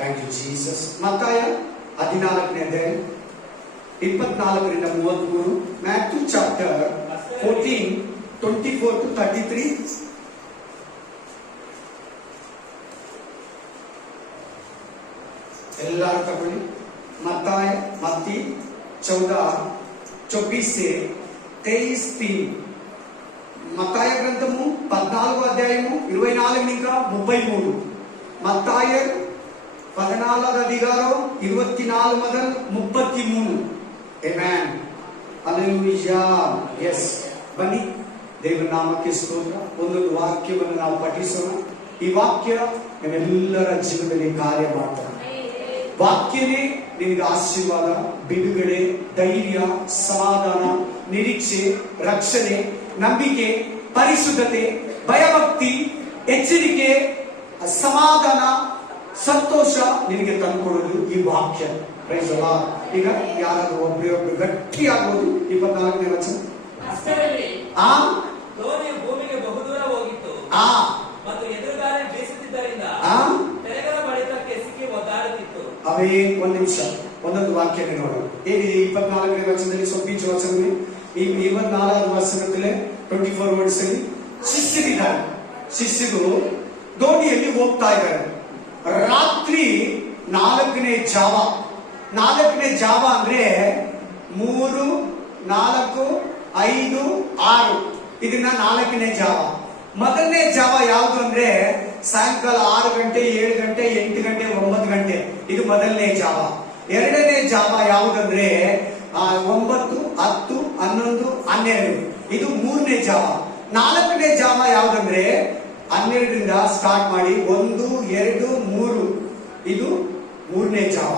Thank you Jesus. ಮತ್ತಾಯ 14ನೇ ಅಧ್ಯಾಯ 24ರಿಂದ 33. Matthew chapter 14 24 to 33. ಎಲ್ಲರೂ ತಗೊಳ್ಳಿ. मत्ताय मत्ती 14:24 से 23. మత్తాయ గ్రంథము 14వ అధ్యాయము 24 ఇంకా 33. మత్తాయ 14వ అధికారం 24 మొదలు 33. ಆಮೆನ್. ಹಲ್ಲೆಲೂಯಾ. ಎಸ್, ಬನ್ನಿ ದೇವರ ನಾಮಕ್ಕೆ ಸ್ತೋತ್ರ. ಒಂದೊಂದು ವಾಕ್ಯವನ್ನು ನಾವು ಪಠಿಸೋಣ. ಈ ವಾಕ್ಯ ನಮ್ಮೆಲ್ಲರ ಜೀವನದಲ್ಲಿ ಕಾರ್ಯ ಮಾಡ್ತಾರೆ. ವಾಕ್ಯವೇ ನಿಮಗೆ ಆಶೀರ್ವಾದ, ಬಿಡುಗಡೆ, ಧೈರ್ಯ, ಸಮಾಧಾನ, ನಿರೀಕ್ಷೆ, ರಕ್ಷಣೆ, ನಂಬಿಕೆ, ಪರಿಶುದ್ಧತೆ, ಭಯಭಕ್ತಿ, ಎಚ್ಚರಿಕೆ, ಸಮಾಧಾನ, ಸಂತೋಷ ನಿನಗೆ ತಂದುಕೊಡೋದು ಈ ವಾಕ್ಯ. Praise the lord. ಈಗ ಯಾರಾದ್ರೂ ಒಬ್ಬರು ಗಟ್ಟಿ ಆಗ್ಬೋದು. 24ನೇ ವಚನ. ದೋಣಿಯು ಭೂಮಿಗೆ ಬಹುದೂರ ಹೋಗಿತ್ತು ಮತ್ತು ಎದುರುಗಾಳಿ ಬೀಸುತ್ತಿದ್ದರಿಂದ ತೆರೆಗಳ ಬಡಿತಕ್ಕೆ ಸಿಕ್ಕಿ ಒದ್ದಾಡುತ್ತಿತ್ತು. ಅವೇ ಒಂದು ನಿಮಿಷ ಒಂದೊಂದು ವಾಕ್ಯ ನೋಡೋಣ. ಏನಿದೆ 24ನೇ ವಚನದಲ್ಲಿ? ಸೊಪ್ಪಿಂಚು ವಚನದಲ್ಲಿ ಈ 24ನೇ ವಚನದಲ್ಲಿ 24 ವರ್ಡ್ಸ್ ಅಲ್ಲಿ ಶಿಷ್ಯರಿದ್ದಾರೆ. ಶಿಷ್ಯರು ದೋಣಿಯಲ್ಲಿ ಹೋಗ್ತಾ ಇದ್ದಾರೆ. ರಾತ್ರಿ 4ನೇ ಜಾವ. 4ನೇ ಜಾವ ಅಂದ್ರೆ 3, 4, 5, 6. ಇದನ್ನ 4ನೇ ಜಾವ. ಮೊದಲನೇ ಜಾವ ಯಾವುದು ಅಂದ್ರೆ ಸಾಯಂಕಾಲ 6 ಗಂಟೆ, 7 ಗಂಟೆ, 8 ಗಂಟೆ, 9 ಗಂಟೆ. ಇದು ಮೊದಲನೇ ಜಾವ. ಎರಡನೇ ಜಾವ ಯಾವುದಂದ್ರೆ 9, 10, 11, 12. ಇದು 3ನೇ ಜಾವ. 4ನೇ ಜಾವ ಯಾವುದಂದ್ರೆ 12ರಿಂದ ಸ್ಟಾರ್ಟ್ ಮಾಡಿ 1, 2, 3. ಇದು 3ನೇ ಜಾವ.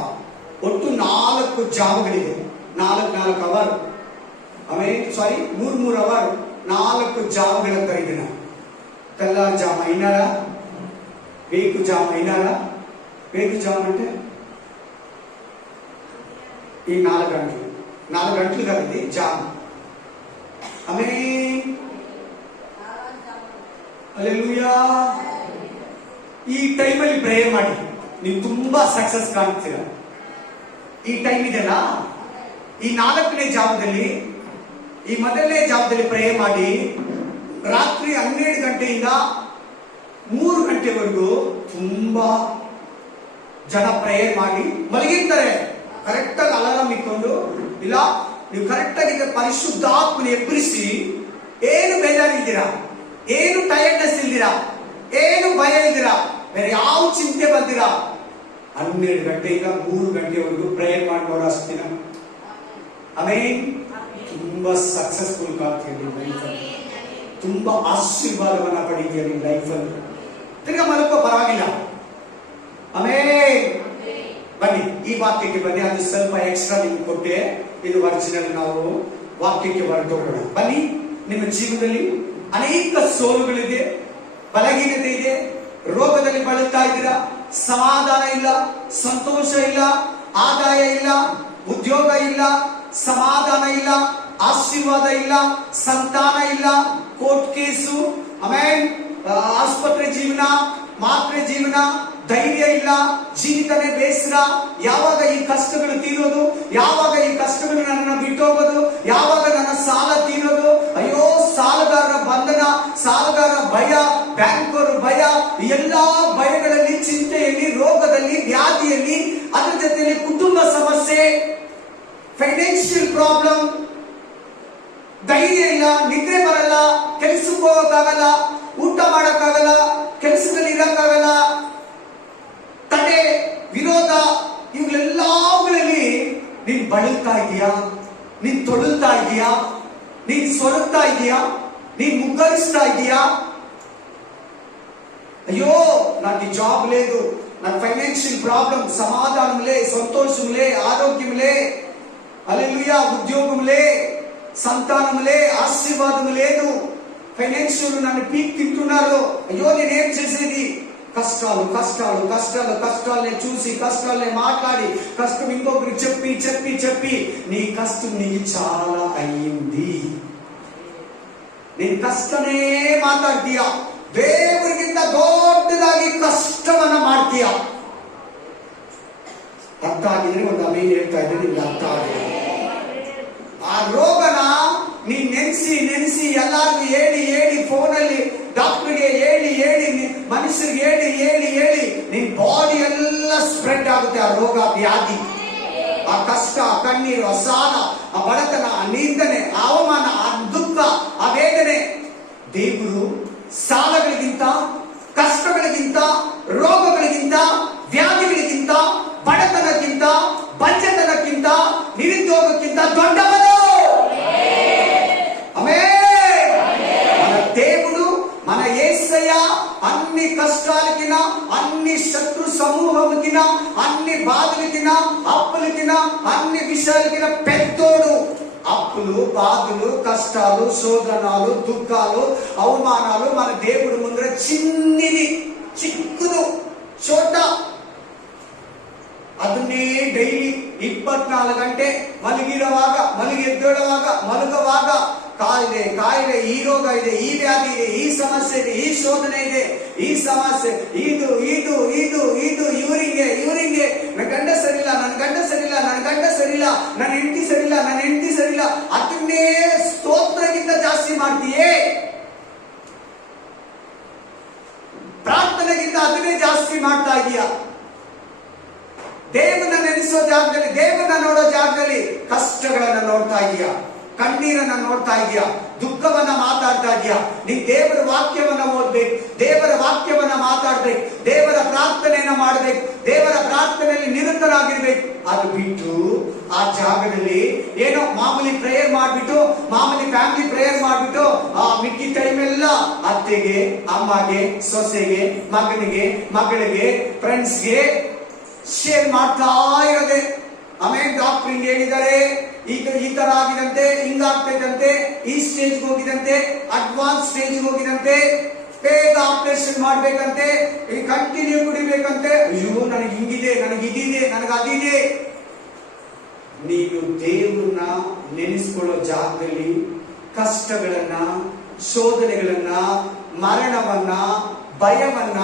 ಒಟ್ಟು 4 ಜಾವಗಳಿದೆ. 4 ಅವರ್. ಆಮೇಲೆ 3 ಅವರ್. 4 ಜಾವಗಳಂತ ಇದನ್ನ తెల్ల జామ అయినారా? వేకు జామ అయినారా? వేకు జామ అంటే ఈ 4 గంటలు. 4 గంటలు కదా ఇది జామ. ಆಮೆನ್. ಹಲ್ಲೆಲೂಯಾ. ಈ ಟೈಮಲ್ಲಿ ಪ್ರೇಯರ್ ಮಾಡಿ, ನೀವು ತುಂಬಾ ಸಕ್ಸಸ್ ಕಾಣ್ತೀರ. ಈ ಟೈಮ್ ಇದೆಲ್ಲ, ಈ 4ನೇ ಜಾವದಲ್ಲಿ, ಈ ಮೊದಲನೇ ಜಾವದಲ್ಲಿ ಪ್ರೇಯರ್ ಮಾಡಿ ರಾತ್ರಿ 12 ಗಂಟೆಯಿಂದ 3 ಗಂಟೆವರೆಗೂ ತುಂಬಾ ಜನ ಪ್ರೇಯರ್ ಮಾಡಿ ಮಲಗಿರ್ತಾರೆ. ಕರೆಕ್ಟ್ ಆಗಿ ಅಲಾರಾಮ್ ಇಟ್ಕೊಂಡು, ಇಲ್ಲ ನೀವು ಕರೆಕ್ಟ್ ಆಗಿ ಪರಿಶುದ್ಧಾತ್ಮನ ಎಬ್ಬರಿಸಿ, ಏನು ಬೇಜಾರಿದ್ದೀರಾ, ಏನು ಟಯರ್ಡ್ನೆಸ್ ಇಲ್ದಿರಾ, ಏನು ಭಯ ಇಲ್ದಿರಾ, ಬೇರೆ ಯಾವ ಚಿಂತೆ ಬಂದಿರಾ, 12 ಗಂಟೆಯಿಂದ 3 ಗಂಟೆವರೆಗೂ ಪ್ರೇಯರ್ ಮಾಡಿ ನೋಡೋಸ್ತಿನ. ಆಮೆನ್. ತುಂಬಾ ಸಕ್ಸಸ್ಫುಲ್ ಆಗ್ತೀವಿ. ತುಂಬಾ ಆಶೀರ್ವಾದವನ್ನ ಪಡೀತೀಯ ನಿಮ್ಮ ಲೈಫಲ್ಲಿ. ತಿರ್ಗಾ ಮಲಕೋ ಪರವಾಗಿಲ್ಲ. ಆಮೆನ್. ಬನ್ನಿ ಈ ವಾಕ್ಯಕ್ಕೆ ಬನ್ನಿ. ಅದು ಸ್ವಲ್ಪ ಎಕ್ಸ್ಟ್ರಾ ನಿಮ್ಗೆ ಕೊಟ್ಟೆ. ಇದು ಒರಿಜಿನಲ್. ನಾವು ವಾಕ್ಯಕ್ಕೆ ಹೊರಟೋಗೋಣ. ಬನ್ನಿ. ನಿಮ್ಮ ಜೀವನದಲ್ಲಿ ಅನೇಕ ಸೋಲುಗಳಿದೆ, ಬಲಹೀನತೆ ಇದೆ, ರೋಗದಲ್ಲಿ ಬಳಲ್ತಾ ಇದ್ದೀರಾ, ಸಮಾಧಾನ ಇಲ್ಲ, ಸಂತೋಷ ಇಲ್ಲ, ಆದಾಯ ಇಲ್ಲ, ಉದ್ಯೋಗ ಇಲ್ಲ, ಸಮಾಧಾನ ಇಲ್ಲ, ಆಶೀರ್ವಾದ ಇಲ್ಲ, ಸಂತಾನ ಇಲ್ಲ, ಕೋರ್ಟ್ ಕೇಸು, ಆಮೇಲೆ ಆಸ್ಪತ್ರೆ ಜೀವನ, ಮಾತ್ರೆ ಜೀವನ, ಧೈರ್ಯ ಇಲ್ಲ, ಜೀವಿತನೇ ಬೇಸರ. ಯಾವಾಗ ಈ ಕಷ್ಟಗಳು ತೀರೋದು? ಯಾವಾಗ ಈ ಕಷ್ಟಗಳು ನನ್ನನ್ನು ಬಿಟ್ಟು ಹೋಗೋದು? ಯಾವಾಗ ನನ್ನ ಸಾಲ ತೀರೋದು? ಅಯ್ಯೋ, ಸಾಲಗಾರರ ಬಂಧನ, ಸಾಲಗಾರರ ಭಯ, ಬ್ಯಾಂಕರು ಭಯ, ಎಲ್ಲಾ ಭಯಗಳಲ್ಲಿ, ಚಿಂತೆಯಲ್ಲಿ, ರೋಗದಲ್ಲಿ, ವ್ಯಾಧಿಯಲ್ಲಿ, ಅದರ ಜೊತೆಯಲ್ಲಿ ಕುಟುಂಬ ಸಮಸ್ಯೆ, ಫೈನಾನ್ಷಿಯಲ್ ಪ್ರಾಬ್ಲಮ್, ಧೈರ್ಯ ಇಲ್ಲ, ನಿದ್ರೆ ಬರಲ್ಲ, ಕೆಲಸಕ್ಕೆ ಹೋಗಕ್ಕಾಗಲ್ಲ, ಊಟ ಮಾಡಕ್ಕಾಗಲ್ಲ, ಕೆಲಸದಲ್ಲಿ ಇರಕ್ಕಾಗಲ್ಲ, ತಡೆ, ವಿರೋಧ, ಇವುಗಳೆಲ್ಲಗಳಲ್ಲಿ ನೀನ್ ಬಳಲ್ತಾ ಇದೀಯಾ, ನೀನ್ ತೊಳಲ್ತಾ ಇದೀಯಾ, ನೀನ್ ಸೊರಗ್ತಾ ಇದೀಯಾ, ನೀನ್ ಮುಗ್ಗರಿಸ್ತಾ ಇದೀಯಾ? అయ్యో నాకు జాబ్ లేదు, నాకు ఫైనాన్షియల్ ప్రాబ్లం, సమాధానంలే, సంతోషంలే, ఆరోగ్యంలే, హల్లెలూయా, ఉద్యోగంలే, సంతానంలే, ఆశీర్వాదం లేదు, ఫైనాన్షియల్ నన్ను పీక్ తింటున్నారు. అయ్యో నేనేం చేసేది? కష్టాలు కష్టాలు కష్టాలు కష్టాలనే చూసి, కష్టాలనే మాట్లాడి, కష్టం ఇంకొకరికి చెప్పి చెప్పి చెప్పి నీ కష్టం నీకు చాలా అయ్యింది. ನೀನ್ ಕಷ್ಟನೇ ಮಾತಾಡ್ತೀಯ. ದೇವರಿಗಿಂತ ದೊಡ್ಡದಾಗಿ ಕಷ್ಟವನ್ನ ಮಾಡ್ತೀಯ. ಅರ್ಥ ಆಗಿದ್ರೆ ಒಂದು ಆಮೇಲೆ ಹೇಳ್ತಾ ಇದ್ರೆ ನಿಮ್ಗೆ ಅರ್ಥ ಆಗಿದೆ. ಆ ರೋಗನ ನೀನ್ ನೆನೆಸಿ ಎಲ್ಲಾರ್ಗು ಹೇಳಿ ಫೋನಲ್ಲಿ ಡಾಕ್ಟರ್ಗೆ ಹೇಳಿ ಮನುಷ್ಯರಿಗೆ ಹೇಳಿ ನಿನ್ ಬಾಡಿ ಎಲ್ಲ ಸ್ಪ್ರೆಡ್ ಆಗುತ್ತೆ. ಆ ರೋಗ, ವ್ಯಾಧಿ, ಆ ಕಷ್ಟ, ಆ ಕಣ್ಣೀರು, ಆ ಸಾಲ, ಆ ಬಡತನ, ಆ ನಿಂದನೆ, ಆ ಅವಮಾನ, ಆ ದುಃಖ, ಆ ವೇದನೆ. ದೇವರು ಸಾಲಗಳಿಗಿಂತ, ಕಷ್ಟಗಳಿಗಿಂತ, ರೋಗಗಳಿಗಿಂತ, ವ್ಯಾಧಿಗಳಿಗಿಂತ, ಬಡತನಕ್ಕಿಂತ, ಬಂಜತನಕ್ಕಿಂತ, ನಿರುದ್ಯೋಗಕ್ಕಿಂತ ದೊಡ್ಡವನು. ఆమేన్. మన దేవుడు, మన యేసయ్య అన్ని కష్టాలకిన, అన్ని శత్రు సమూహముకిన, అన్ని బాధలకిన, అప్పులకిన, అన్ని విషయాలకిన పెద్దోడు. అప్పులు, బాధలు, కష్టాలు, శోధనాలు, దుఃఖాలు, అవమానాలు మన దేవుడు ముందర చిన్నిది, చిక్కుದು ಚೋಟ. ಅದನ್ನೇ ಡೈಲಿ 24 ಗಂಟೆ ಮಲಗಿರುವಾಗ, ಮಲಗೆದ್ದೇಳುವಾಗ, ಮಲಗುವಾಗ ಕಾಯಿಲೆ, ಈ ರೋಗ ಇದೆ, ಈ ವ್ಯಾಧಿ ಇದೆ, ಈ ಸಮಸ್ಯೆ ಇದೆ, ಈ ಶೋಧನೆ ಇದೆ, ಈ ಸಮಸ್ಯೆ, ಇದು ಇವರಿಗೆ ನನ್ನ ಗಂಡ ಸರಿಲ್ಲ, ನನ್ನ ಗಂಡ ಸರಿಲ್ಲ, ನನ್ನ ಹೆಂಡತಿ ಸರಿಲ್ಲ. ಅದನ್ನೇ ಸ್ತೋತ್ರಕ್ಕಿಂತ ಜಾಸ್ತಿ ಮಾಡ್ತೀಯೇ, ಪ್ರಾರ್ಥನೆಗಿಂತ ಅದನ್ನೇ ಜಾಸ್ತಿ ಮಾಡ್ತಾ ಇದೀಯ. ದೇವರನ್ನ ನೆನೆಸೋ ಜಾಗದಲ್ಲಿ, ದೇವರನ್ನ ನೋಡೋ ಜಾಗದಲ್ಲಿ ಕಷ್ಟಗಳನ್ನ ನೋಡ್ತಾ ಇದೀಯ, ಕಣ್ಣೀರನ್ನ ನೋಡ್ತಾ ಇದೀಯ, ದುಃಖವನ್ನ ಮಾತಾಡ್ತಾ ಇದೀಯ. ನೀ ದೇವರ ವಾಕ್ಯವನ್ನ ಓದ್ಬೇಕು, ದೇವರ ವಾಕ್ಯವನ್ನ ಮಾತಾಡ್ಬೇಕು, ದೇವರ ಪ್ರಾರ್ಥನೆಯನ್ನ ಮಾಡ್ಬೇಕು, ದೇವರ ಪ್ರಾರ್ಥನೆಯಲ್ಲಿ ನಿರತರಾಗಿರ್ಬೇಕು. ಅದು ಬಿಟ್ಟು ಆ ಜಾಗದಲ್ಲಿ ಏನೋ ಮಾಮೂಲಿ ಪ್ರೇಯರ್ ಮಾಡ್ಬಿಟ್ಟು, ಮಾಮೂಲಿ ಫ್ಯಾಮಿಲಿ ಪ್ರೇಯರ್ ಮಾಡ್ಬಿಟ್ಟು, ಆ ಮಿಕ್ಕಿ ಟೈಮ್ ಎಲ್ಲ ಅತ್ತೆಗೆ, ಅಮ್ಮಗೆ, ಸೊಸೆಗೆ, ಮಗಳಿಗೆ, ಫ್ರೆಂಡ್ಸ್ಗೆ ಶೇರ್ ಮಾಡ್ತಾ ಇರೋದೆ. ಆಮೇಲೆ ಡಾಕ್ಟರ್ ಹಿಂಗ್ ಹೇಳಿದ್ದಾರೆ, ಈಗ ಈ ತರ ಆಗಿದಂತೆ, ಹಿಂಗಾಗ್ತೈದಂತೆ, ಈ ಸ್ಟೇಜ್ ಹೋಗಿದಂತೆ, ಅಡ್ವಾನ್ಸ್ ಸ್ಟೇಜ್ ಹೋಗಿದಂತೆ, ಬೇಗ ಆಪರೇಷನ್ ಮಾಡ್ಬೇಕಂತೆ, ಕಂಟಿನ್ಯೂ ಕುಡಿಬೇಕಂತೆ. ಅಯ್ಯೋ ನನಗೆ ಹಿಂಗಿದೆ, ನನಗೆ ಇದಿದೆ, ನನಗೆ ಅದಿದೆ. ನೀನು ದೇವ್ರನ್ನ ನೆನೆಸ್ಕೊಳ್ಳೋ ಜಾಗದಲ್ಲಿ ಕಷ್ಟಗಳನ್ನ, ಶೋಧನೆಗಳನ್ನ, ಮರಣವನ್ನ, ಭಯವನ್ನ,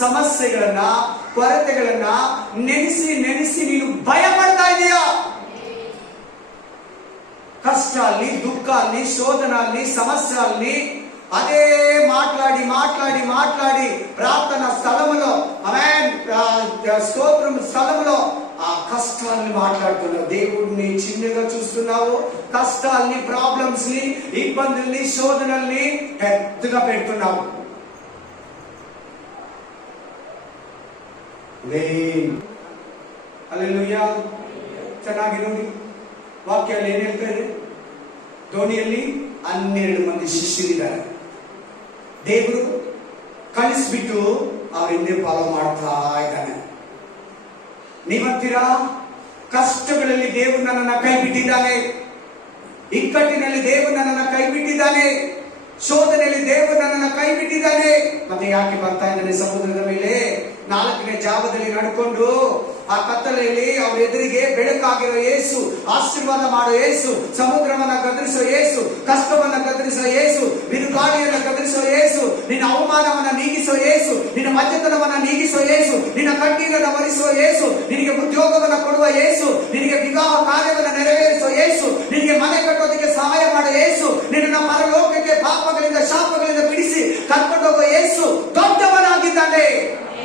ಸಮಸ್ಯೆಗಳನ್ನ, ಕೊರತೆಗಳನ್ನ ನೆನೆಸಿ ನೀನು ಭಯ ಪಡ್ತಾ ಇದೀಯ. ಕಷ್ಟ ಅಲ್ಲಿ, ದುಃಖ ಅಲ್ಲಿ, ಶೋಧನ ಅಲ್ಲಿ, సమస్య ಅಲ್ಲಿ అదే మాట్లాడి ప్రార్థన స్థలములో, ఆమేన్, స్తోత్రం స్థలములో ఆ కష్టాన్ని మాట్లాడుతున్నావు. దేవుడిని చిన్నగా చూస్తున్నావు, కష్టాల్ని, ప్రాబ్లమ్స్ ని, ఇబ్బందుల్ని, శోధనల్ని పెద్దగా పెడుతున్నావు. ಹಲ್ಲೆಲೂಯಾ. ಚೆನ್ನಾಗಿ ನೋಡಿ, ವಾಕ್ಯಲ್ಲಿ ಏನ್ ಹೇಳ್ತಾ ಇದೆ? ದೋಣಿಯಲ್ಲಿ 12 ಮಂದಿ ಶಿಷ್ಯರಿದ್ದಾರೆ. ದೇವರು ಕಳಿಸ್ಬಿಟ್ಟು ಅವ್ರ ಹಿಂದೆ ಫಾಲೋ ಮಾಡ್ತಾ ಇದ್ದಾನೆ. ನೀವಂತೀರಾ, ಕಷ್ಟಗಳಲ್ಲಿ ದೇವರು ನನ್ನನ್ನ ಕೈ ಬಿಟ್ಟಿದ್ದಾನೆ, ಇಕ್ಕಟ್ಟಿನಲ್ಲಿ ದೇವರು ನನ್ನನ್ನ ಕೈ ಬಿಟ್ಟಿದ್ದಾನೆ, ಶೋಧನೆಯಲ್ಲಿ ದೇವರು ನನ್ನನ್ನ ಕೈ ಬಿಟ್ಟಿದ್ದಾನೆ. ಮತ್ತೆ ಯಾಕೆ ಬರ್ತಾ ಇದ್ದಾನೆ ಸಮುದ್ರದ ಮೇಲೆ? 4ನೇ ಜಾವದಲ್ಲಿ ನಡ್ಕೊಂಡು ಆ ಕತ್ತಲೆಯಲ್ಲಿ ಅವ್ರ ಎದುರಿಗೆ ಬೆಳಕಾಗಿರೋ ಯೇಸು, ಆಶೀರ್ವಾದ ಮಾಡೋ ಯೇಸು, ಸಮುದ್ರವನ್ನ ಗದರಿಸೋ ಯೇಸು, ಕಷ್ಟವನ್ನ ಗದರಿಸೋ ಯೇಸು, ಬಿರುಗಾಳಿಯನ್ನ ಗದರಿಸೋ ಯೇಸು, ನಿನ್ನ ಅವಮಾನವನ್ನ ನೀಗಿಸೋ ಯೇಸು, ನಿನ್ನ ಮಜ್ಜತನವನ್ನ ನೀಗಿಸೋ ಯೇಸು, ನಿನ್ನ ಕಣ್ಣೀರನ್ನ ಒರೆಸೋ ಯೇಸು, ನಿನಗೆ ಉದ್ಯೋಗವನ್ನ ಕೊಡುವ ಯೇಸು, ನಿನಗೆ ವಿವಾಹ ಕಾರ್ಯವನ್ನ ನೆರವೇರಿಸೋ ಯೇಸು, ನಿನಗೆ ಮನೆ ಕಟ್ಟೋದಕ್ಕೆ ಸಹಾಯ ಮಾಡೋ ಯೇಸು, ನಿನ್ನ ಪರಲೋಕಕ್ಕೆ ಪಾಪಗಳಿಂದ, ಶಾಪಗಳಿಂದ ಬಿಡಿಸಿ ಕರ್ಕೊಂಡು ಹೋಗೋ ಯೇಸು ದೊಡ್ಡವನಾಗಿದ್ದಾನೆ.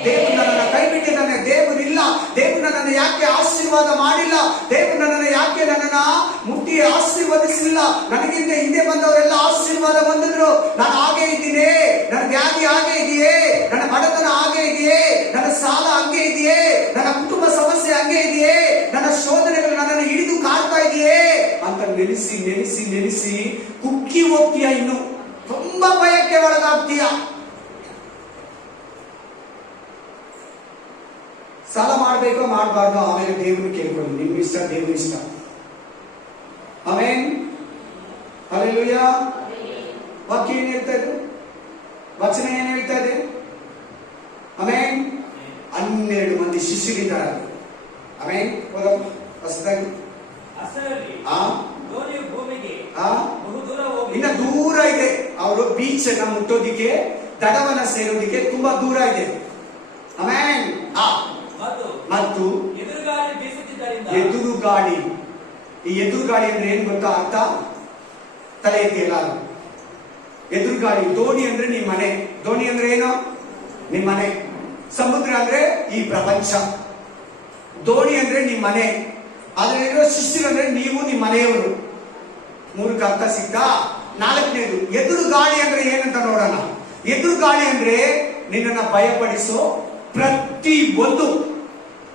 ದೇವರು ನನ್ನನ್ನು ಕೈ ಬಿಟ್ಟಿದ್ದಾನೆ, ದೇವರಿಲ್ಲ, ದೇವರು ನನ್ನನ್ನು ಯಾಕೆ ಆಶೀರ್ವಾದ ಮಾಡಿಲ್ಲ, ದೇವರು ನನ್ನನ್ನು ಯಾಕೆ ನನ್ನನ್ನ ಮುಟ್ಟಿ ಆಶೀರ್ವದಿಸಲಿಲ್ಲ? ನನಗಿಂತ ಹಿಂದೆ ಬಂದವರೆಲ್ಲ ಆಶೀರ್ವಾದ ಹೊಂದಿದ್ರು, ನಾನು ಹಾಗೆ ಇದ್ದೀನಿ, ನನ್ನ ವ್ಯಾಧಿ ಹಾಗೆ ಇದೆಯೇ, ನನ್ನ ಬಡತನ ಹಾಗೆ ಇದೆಯೇ, ನನ್ನ ಸಾಲ ಹಂಗೆ ಇದೆಯೇ, ನನ್ನ ಕುಟುಂಬ ಸಮಸ್ಯೆ ಹಂಗೆ ಇದೆಯೇ, ನನ್ನ ಶೋಧನೆಗಳು ನನ್ನನ್ನು ಹಿಡಿದು ಕಾಡ್ತಾ ಇದೆಯೇ ಅಂತ ನೆನೆಸಿ ಕುಕ್ಕಿ ಹೋಗ್ತೀಯ, ಇನ್ನು ತುಂಬಾ ಭಯಕ್ಕೆ ಒಳಗಾಗ್ತೀಯ. ಸಾಲ ಮಾಡ್ಬೇಕೋ ಮಾಡಬಾರ್ದು, ಆಮೇಲೆ ದೇವರು ಕೇಳ್ಕೊಳ್ಳಿ, ನಿಮ್ ಇಷ್ಟ, ದೇವ್ರ ಇಷ್ಟ. ಆಮೇನ್, ಹಲ್ಲೆಲೂಯಾ. ವಾಕ್ಯ ಏನ್ ಹೇಳ್ತಾ ಇದೆ? ವಚನ ಏನ್ ಹೇಳ್ತಾ ಇದೆ? ಆಮೇನ್. 12 ಮಂದಿ ಶಿಷ್ಯರಿದ್ದಾರೆ. ಆಮೇನ್. ಹೊಸದಾಗಿ ಇನ್ನ ದೂರ ಇದೆ, ಅವರು ಬೀಚ್ ಅನ್ನ ಮುಟ್ಟೋದಿಕ್ಕೆ, ದಡವನ್ನ ಸೇರೋದಿಕ್ಕೆ ತುಂಬಾ ದೂರ ಇದೆ. ಆಮೇನ್. ಮತ್ತು ಎದುರುಗಾಳಿ ಬೀಸುತ್ತಿದ್ದರಿಂದ ಎದುರು ಗಾಳಿ. ಈ ಎದುರು ಗಾಳಿ ಅಂದ್ರೆ ಏನ್ ಗೊತ್ತಾ ಅರ್ಥ? ತಲೆ ಎತ್ತಿ ಎಲ್ಲಾರು. ಎದುರು ಗಾಳಿ. ದೋಣಿ ಅಂದ್ರೆ ನಿಮ್ ಮನೆ. ದೋಣಿ ಅಂದ್ರೆ ಏನು? ನಿಮ್ ಮನೆ. ಸಮುದ್ರ ಅಂದ್ರೆ ಈ ಪ್ರಪಂಚ. ದೋಣಿ ಅಂದ್ರೆ ನಿಮ್ ಮನೆ. ಅದ್ರಲ್ಲಿರೋ ಶಿಷ್ಯರು ಅಂದ್ರೆ ನೀವು ನಿಮ್ ಮನೆಯವರು. ಮೂರಕ್ಕೆ ಅರ್ಥ ಸಿಗ್ತಾ? ನಾಲ್ಕನೇದು ಎದುರು ಗಾಳಿ ಅಂದ್ರೆ ಏನಂತ ನೋಡೋಣ. ಎದುರು ಗಾಳಿ ಅಂದ್ರೆ ನಿನ್ನನ್ನ ಭಯಪಡಿಸೋ ಪ್ರತಿ ಒಂದು.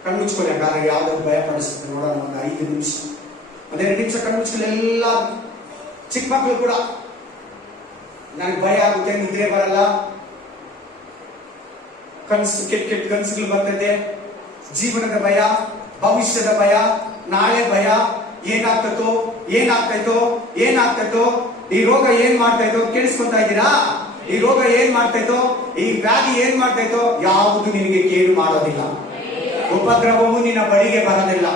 ಕಣ್ಮುಚ್ಕೊಳ್ಳಿ, ಯಾಕಂದ್ರೆ ಯಾವ್ದಾದ್ರು ಭಯಪಡಿಸುತ್ತೆ ನೋಡೋಣ. ಒಂದು 5 ನಿಮಿಷ, 2 ನಿಮಿಷ ಕಣ್ಮುಚ್ಕೊಳ್ಳಿ. ಎಲ್ಲ ಚಿಕ್ಕ ಮಕ್ಕಳು ಕೂಡ, ನನಗೆ ಭಯ ಆಗುತ್ತೆ, ನಿದ್ರೆ ಬರಲ್ಲ, ಕನಸು, ಕೆಟ್ಟ ಕೆಟ್ಟ ಕನಸುಗಳು ಬರ್ತದೆ, ಜೀವನದ ಭಯ, ಭವಿಷ್ಯದ ಭಯ, ನಾಳೆ ಭಯ, ಏನಾಗ್ತೈತೋ ಏನಾಗ್ತೈತೋ, ಈ ರೋಗ ಏನ್ ಮಾಡ್ತಾಯ್ತೋ, ಕೇಳಿಸ್ಕೊಂತಾ ಇದ್ದೀರಾ? ಈ ರೋಗ ಏನ್ ಮಾಡ್ತಾಯ್ತೋ, ಈ ವ್ಯಾಧಿ ಏನ್ ಮಾಡ್ತಾಯ್ತೋ, ಯಾವುದು ನಿನಗೆ ಕೇಳು ಮಾಡೋದಿಲ್ಲ. ಉಪದ್ರವವು ನಿನ್ನ ಬಳಿಗೆ ಬರೋದಿಲ್ಲ.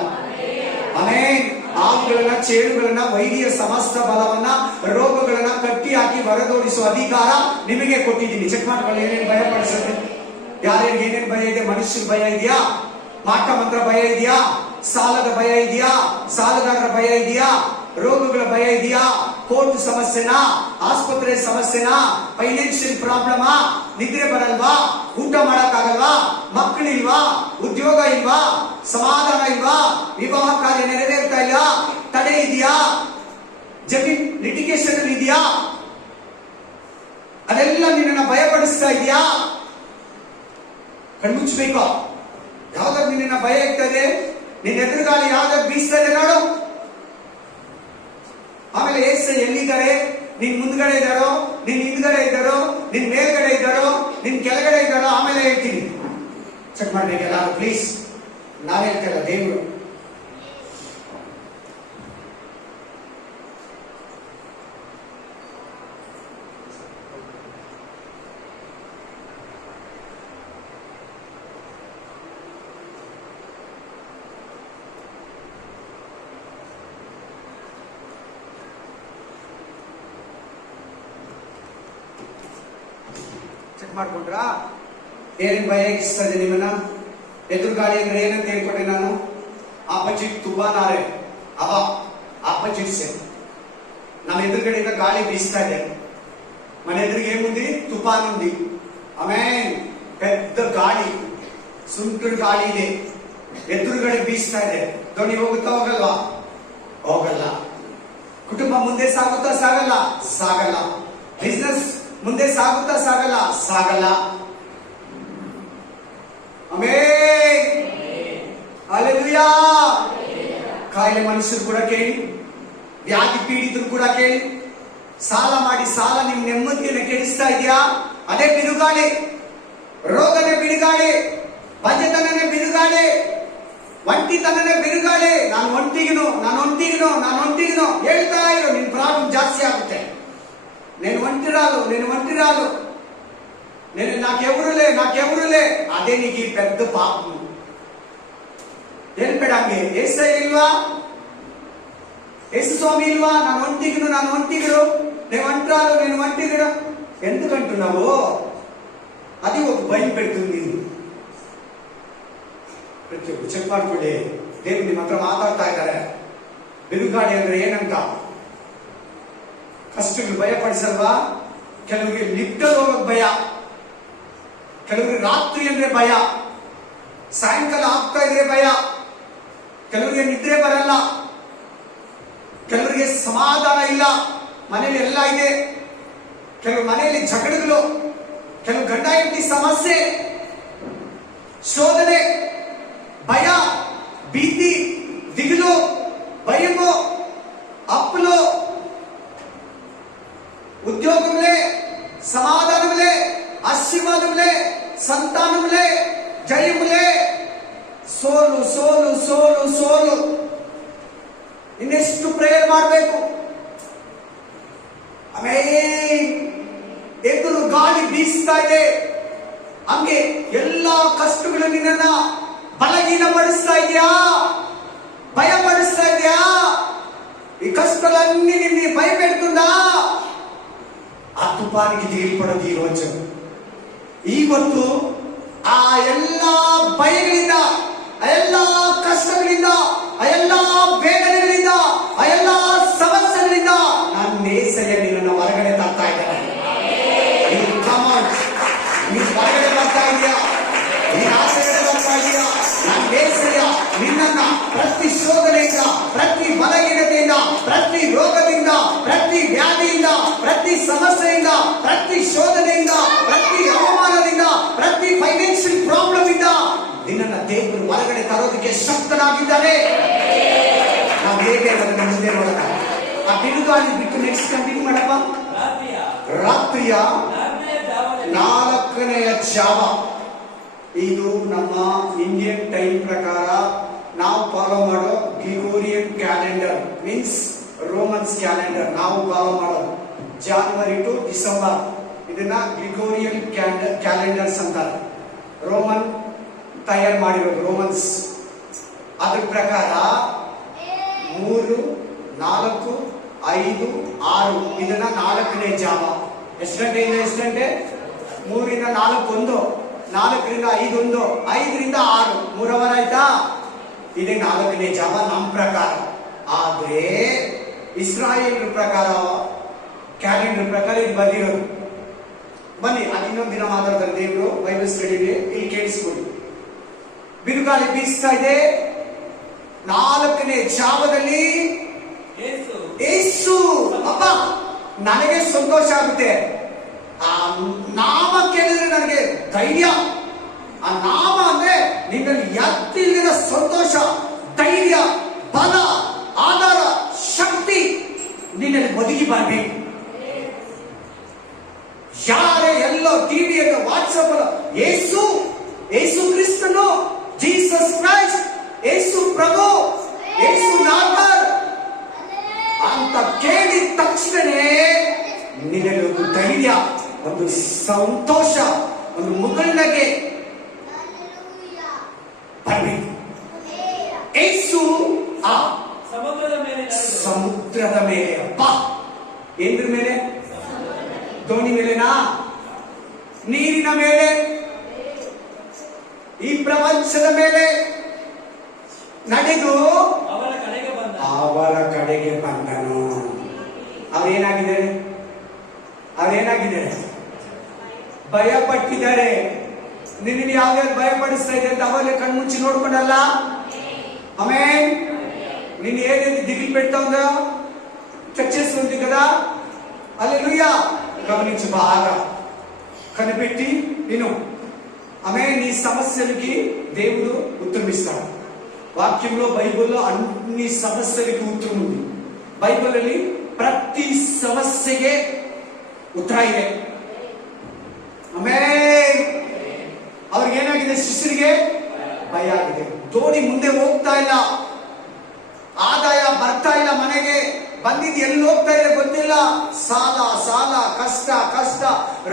ಆಮೇನ್. ಆವುಗಳನ್ನ, ಚೇಳುಗಳನ್ನ, ವೈದ್ಯ ಸಮಸ್ತ ಬಲವನ್ನ, ರೋಗಗಳನ್ನ ಕಟ್ಟಿ ಹಾಕಿ ಹೊರದೋಡಿಸುವ ಅಧಿಕಾರ ನಿಮಗೆ ಕೊಟ್ಟಿದ್ದೀನಿ. ಚೆಕ್ ಮಾಡ್ಕೊಳ್ಳಿ. ಏನೇನು ಭಯ ಪಡಿಸುತ್ತೆ, ಯಾರ್ಯಾರಿಗೆ ಏನೇನು ಭಯ ಇದೆ? ಮನುಷ್ಯರ ಭಯ ಇದೆಯಾ? ಮಾಟ ಮಂತ್ರ ಭಯ ಇದೆಯಾ? ಸಾಲದ ಭಯ ಇದೆಯಾ? ಸಾಲಗಾರರ ಭಯ ಇದೆಯಾ? ರೋಗಗಳ ಭಯ ಇದೆಯಾ? ಕೋರ್ಟ್ ಸಮಸ್ಯೆನಾ? ಆಸ್ಪತ್ರೆ ಸಮಸ್ಯೆನಾ? ಫೈನಾನ್ಷಿಯಲ್ ಪ್ರಾಬ್ಲಮಾ? ನಿದ್ರೆ ಬರಲ್ವಾ? ಊಟ ಮಾಡಕ್ಕಾಗಲ್ವಾ? ಮಕ್ಕಳಿಲ್ವಾ? ಉದ್ಯೋಗ ಇಲ್ವಾ? ಸಮಾಧಾನ ಇಲ್ವಾ? ವಿವಾಹ ಕಾರ್ಯ ನೆರವೇರ್ತಾ ಇಲ್ಲ? ತಡೆ ಇದೆಯಾ? ಜಮೀನ್ ಲಿಟಿಗೇಷನ್ ಇದೆಯಾ? ಅದೆಲ್ಲ ನಿನ್ನನ್ನು ಭಯಪಡಿಸ್ತಾ ಇದೆಯಾ? ಕಣ್ಮುಚ್ಚಬೇಕು. ಯಾವ್ದಾದ್ರು ನಿನ್ನ ಭಯ ಇರ್ತದೆ, ನಿನ್ನ ಎದುರುಗಾಲಿ ಯಾವ್ದಾದ್ರು ಬೀಸ್ತಾ ಇದೆ ನೋಡು. ಆಮೇಲೆ ಏಸು ಎಲ್ಲಿದ್ದಾರೆ? ನಿನ್ ಮುಂದ್ಗಡೆ ಇದ್ದಾರೋ, ನಿನ್ ಹಿಂದ್ಗಡೆ ಇದ್ದಾರೋ, ನಿನ್ ಮೇಲ್ಗಡೆ ಇದ್ದಾರೋ, ನಿನ್ ಕೆಳಗಡೆ ಇದ್ದಾರೋ? ಆಮೇಲೆ ಹೇಳ್ತೀನಿ. ಚೆಕ್ ಮಾಡ್ಬೇಕು ಎಲ್ಲಾರು ಪ್ಲೀಸ್. ನಾವ್ ಹೇಳ್ತಲ್ಲ, ದೇವರು. ಚೆಕ್ ಮಾಡ್ಕೊಂಡ್ರಾ? ಏನೇನ್ ಭಯ ಇಸ್ತದೆ ನಿಮ್ಮನ್ನ? ಎದುರು ಗಾಳಿ ಅಂದ್ರೆ ಏನಂತ ಹೇಳ್ಕೊಂಡೆ ನಾನು? ಆಪೋಸಿಟ್ ತುಬಾನಾರೆ ಅವ ಆಪೋಸಿಟ್ಸ್. ನಮ್ಮ ಎದುರುಗಡೆಯಿಂದ ಗಾಳಿ ಬೀಸ್ತಾ ಇದೆ. ಮನೆ ಎದುರಿಗೆ ಏನುಂದಿ? ತುಫಾನ್ ఉంది. ಆಮೇನ್. ಪೆದ್ದ ಗಾಳಿ, ಸುಂಟರ ಗಾಳಿ ಇದೆ, ಎದುರುಗಡೆ ಬೀಸ್ತಾ ಇದೆ. ದೋಣಿ ಹೋಗುತ್ತಾ ಹೋಗಲ್ವಾ? ಹೋಗಲ್ಲ. ಕುಟುಂಬ ಮುಂದೆ ಸಾಗುತ್ತಾ ಸಾಗಲ್ಲ. ಬಿಸ್ನೆಸ್ ಮುಂದೆ ಸಾಗುತ್ತಾ ಸಾಗಲ್ಲ. ಆಮೆನ್. ಹಲ್ಲೆಲೂಯಾ. ಕಾಯಿಲೆ ಮನುಷ್ಯರು ಕೂಡ ಕೇಳಿ, ವ್ಯಾಧಿ ಪೀಡಿತರು ಕೂಡ ಕೇಳಿ, ಸಾಲ ಮಾಡಿ ಸಾಲ ನಿಮ್ ನೆಮ್ಮದಿಯನ್ನು ಕೆಡಿಸ್ತಾ ಇದೆಯಾ? ಅದೇ ಬಿರುಗಾಳಿ. ರೋಗನೇ ಬಿರುಗಾಳಿ, ಬಂಜೆತನನೇ ಬಿರುಗಾಳಿ, ಒಂಟಿತನನೇ ಬಿರುಗಾಳಿ. ನಾನು ಒಂಟಿಗಿನೋ ಹೇಳ್ತಾ ಇರೋ, ನಿನ್ ಪ್ರಾಬ್ಲಮ್ ಜಾಸ್ತಿ ಆಗುತ್ತೆ. నేను ఒంటిరాలు, నాకెవరులే. అదే నీకు ఈ పెద్ద పాపం. ಹೇಳ್ಬೇಡಂಗೆ. ಏಸೈ ಇಲ್ವಾ? ఏసు స్వామి ఇల్వా? ನಾನು ఒంటిగిడు, నేను ఒంటిగిడు ఎందుకంటున్నావు? అది ఒక భయం పెడుతుంది. ಪ್ರತಿ ಒಬ್ಬರು ಚೆಕ್ ಮಾಡ್ಕೊಳ್ಳಿ. ದೇವರು ನಿಮ್ಮ ಹತ್ರ ಮಾತಾಡ್ತಾ ಇದ್ದಾರೆ. ಬಿರುಗಾಳಿ ಅಂದ್ರೆ ಏನಂತ? ಕಷ್ಟಗಳು ಭಯಪಡಿಸಲ್ವಾ? ಕೆಲವರಿಗೆ ನಿದ್ದೆ ಹೋಗೋಕ್ ಭಯ, ಕೆಲವರಿಗೆ ರಾತ್ರಿ ಅಂದ್ರೆ ಭಯ, ಸಾಯಂಕಾಲ ಆಗ್ತಾ ಇದ್ರೆ ಭಯ, ಕೆಲವರಿಗೆ ನಿದ್ರೆ ಬರಲ್ಲ, ಕೆಲವರಿಗೆ ಸಮಾಧಾನ ಇಲ್ಲ, ಮನೆಯಲ್ಲಿ ಎಲ್ಲ ಇದೆ, ಕೆಲವು ಮನೆಯಲ್ಲಿ ಜಗಳಗಳು, ಕೆಲವು ಗಂಡ ಹೆಂಡತಿ ಸಮಸ್ಯೆ, ಶೋಧನೆ, భయ, భీతి, దిగులు, భయము, అప్పులు, ఉద్యోగంలే, సమాధానములే, ఆశీర్వాదములే, సంతానములే, జయములే, సోలు సోలు సోలు సోಲು. ಇನ್ನೆಷ್ಟು ಪ್ರೇಯರ್ ಮಾಡಬೇಕು? ಎದುರು ಗಾಳಿ ಬೀಸ್ತಾ ಇದೆ, ಹಂಗೆ ಎಲ್ಲಾ ಕಷ್ಟಗಳು ನಿನ್ನ ಬಲಹೀನಪಡಿಸ್ತಾ ಇದೆಯಾ? భయపడిస్తా ಇದೆಯಾ? ఈ కష్టాలన్నీ నిన్ను భయపెడుతుందా? ఆ తుఫానికి దిగిపడదు ಇವತ್ತು ಆ ಎಲ್ಲಾ ಭಯಗಳಿಂದ, ಆ ಎಲ್ಲಾ ಕಷ್ಟಗಳಿಂದ ಇದೆಯಾ? ನಾನು ಬೇಸರ ನಿನ್ನನ್ನ ಪ್ರತಿ ಶೋಧನೆಯಿಂದ, ಪ್ರತಿ ಬಲಹೀನತೆಯಿಂದ, ಪ್ರತಿ ರೋಗದಿಂದ, ಪ್ರತಿ ವ್ಯಾಧಿಯಿಂದ, ಪ್ರತಿ ಸಮಸ್ಯೆಯಿಂದ, ಪ್ರತಿ ಶೋಧನೆಯಿಂದ, ಪ್ರತಿ ಅವಮಾನದಿಂದ, ಪ್ರತಿ ಫೈನಾನ್ಷಿಯಲ್ ಪ್ರಾಬ್ಲಮ್ ಇಂದ ನಿನ್ನನ್ನ ದೇವರು ಹೊರಗಡೆ ತರೋದಕ್ಕೆ ಶಕ್ತನಾಗಿದ್ದಾನೆ. ನಾವು ಹೇಗೆ ಅದನ್ನು ಮುಂದೆ ನೋಡೋಣ. ಆ ಬಿಡುಗಾಲಿ ಬಿಟ್ಟು ನೆಕ್ಸ್ಟ್ ಕಂಟಿನ್ಯೂ ಮಾಡಪ್ಪ. ರಾತ್ರಿಯ 4ನೇ ಜಾವ. ಇದು ನಮ್ಮ ಇಂಡಿಯನ್ ಟೈಮ್ ಪ್ರಕಾರ ನಾವು ಫಾಲೋ ಮಾಡೋ ಗ್ರಿಗೋರಿಯನ್ ಕ್ಯಾಲೆಂಡರ್, ಮೀನ್ಸ್ ರೋಮನ್ಸ್ ಕ್ಯಾಲೆಂಡರ್ ನಾವು ಫಾಲೋ ಮಾಡೋದು. ಜಾನ್ವರಿ ಟು ಡಿಸೆಂಬರ್ ಇದನ್ನ ಗ್ರಿಗೋರಿಯನ್ ಕ್ಯಾಲೆಂಡರ್ಸ್ ಅಂತಾರೆ. ರೋಮನ್ ತಯಾರು ಮಾಡಿರೋದು, ರೋಮನ್ಸ್. ಅದ್ರ ಪ್ರಕಾರ 3, 4, 5, 6 ಇದನ್ನ 4ನೇ ಜಾವ. ಎಷ್ಟು ಗಂಟೆಯಿಂದ ಎಷ್ಟು ಗಂಟೆ? 3ರಿಂದ 4 1, 4ರಿಂದ 5 1, 5ರಿಂದ 6 3 ಅವರ್ ಆಯ್ತಾ? ಇದೇ 4ನೇ ಜಾವ ನಮ್ಮ ಪ್ರಕಾರ. ಆದ್ರೆ ಇಸ್ರಾಯೇಲ್ ಪ್ರಕಾರ, ಕ್ಯಾಲೆಂಡರ್ ಪ್ರಕಾರ ಇದು ಬಂದಿರೋದು. ಬನ್ನಿ ಅದು ಇನ್ನೊಂದು ದಿನ ಮಾತಾಡ್ತಾರೆ ದೇವರು ಬೈಬಲ್ ಸ್ಟಡಿಗೆ. ಇಲ್ಲಿ ಕೇಳಿಸ್ಕೊಳ್ಳಿ. ಬಿರುಗಾಳಿ ಬೀಸ್ತಾ ಇದೆ. 4ನೇ ಜಾವದಲ್ಲಿ ಯೇಸು. ಅಪ್ಪ ನನಗೆ ಸಂತೋಷ ಆಗುತ್ತೆ. ಆ ನಾಮ ಕೇಳಿದ್ರೆ ನನಗೆ ಧೈರ್ಯ. ಆ ನಾಮ ಅಂದ್ರೆ ನಿನ್ನಲ್ಲಿ ಎತ್ತಿಲ್ಲದ ಸಂತೋಷ, ಧೈರ್ಯ, ಬಲ, ಆಧಾರ, ಶಕ್ತಿ ನಿನ್ನಲ್ಲಿ ಒದಗಿ ಬರಬೇಕು. ಯಾರೇ ಎಲ್ಲೋ ಟಿವಿಯಲ್ಲಿ ವಾಟ್ಸಪ್ ಯೇಸು, ಯೇಸು ಕ್ರಿಸ್ತನು, ಜೀಸಸ್ ಕ್ರೈಸ್ಟ್, ಯೇಸು ಪ್ರಭು, ಯೇಸು ನಾಥರ್ ಅಂತ ಕೇಳಿದ ತಕ್ಷಣವೇ ನಿನ್ನಲ್ಲಿ ಒಂದು ಧೈರ್ಯ, ಒಂದು ಸಂತೋಷ, ಒಂದು ಮುಗುಳ್ನಗೆ ಬರಬೇಕು. ಯೇಸು ಆ ಸಮುದ್ರದ ಮೇಲೆ, ಅಪ್ಪ ಏನ್ರ ಮೇಲೆ? ದೋಣಿ ಮೇಲೆನಾ? ನೀರಿನ ಮೇಲೆ, ಈ ಪ್ರಪಂಚದ ಮೇಲೆ ನಡೆದು ಅವರ ಕಡೆಗೆ ಬಂದನು. ಅವರೇನಾಗಿದ್ದಾರೆ? ಭಯ ಪಟ್ಟಿದ್ದಾರೆ. ನಿನ್ನ ಯಾವ್ಯಾವ ಭಯ ಪಡಿಸ್ತಾ ಇದೆ ಅಂತ ಅವರೇ ಕಣ್ಮುಚ್ಚಿ ನೋಡ್ಕೊಂಡಲ್ಲ. ಆಮೇಲೆ ನಿನ್ನ ఏదైతే దిగులు పెడతా ఉందో చెక్ చేస్తుంది కదా. హల్లెలూయా. గమనించు బాగా, కనిపెట్టి విను. ఆమె నీ సమస్యలకి దేవుడు ఉత్తరం ఇస్తాడు. వాక్యంలో బైబిల్లో అన్ని ಸಮಸ್ಯೆಗಳಿಗೆ ಉತ್ತರ ఉంది. ಬೈಬಲಲ್ಲಿ ಪ್ರತಿ ಸಮಸ್ಯೆಗೆ ಉತ್ತರ ಇದೆ. ಆಮೇಲೆ ಅವ್ರಿಗೆ ಏನಾಗಿದೆ? ಶಿಷ್ಯರಿಗೆ ಭಯ ಆಗಿದೆ. ದೋಣಿ ಮುಂದೆ ಹೋಗ್ತಾ ಇಲ್ಲ, ಆದಾಯ ಬರ್ತಾ ಇಲ್ಲ, ಮನೆಗೆ ಬಂದಿದ್ದು ಎಲ್ಲಿ ಹೋಗ್ತಾ ಇದೆ ಗೊತ್ತಿಲ್ಲ. ಸಾಲ ಸಾಲ, ಕಷ್ಟ ಕಷ್ಟ,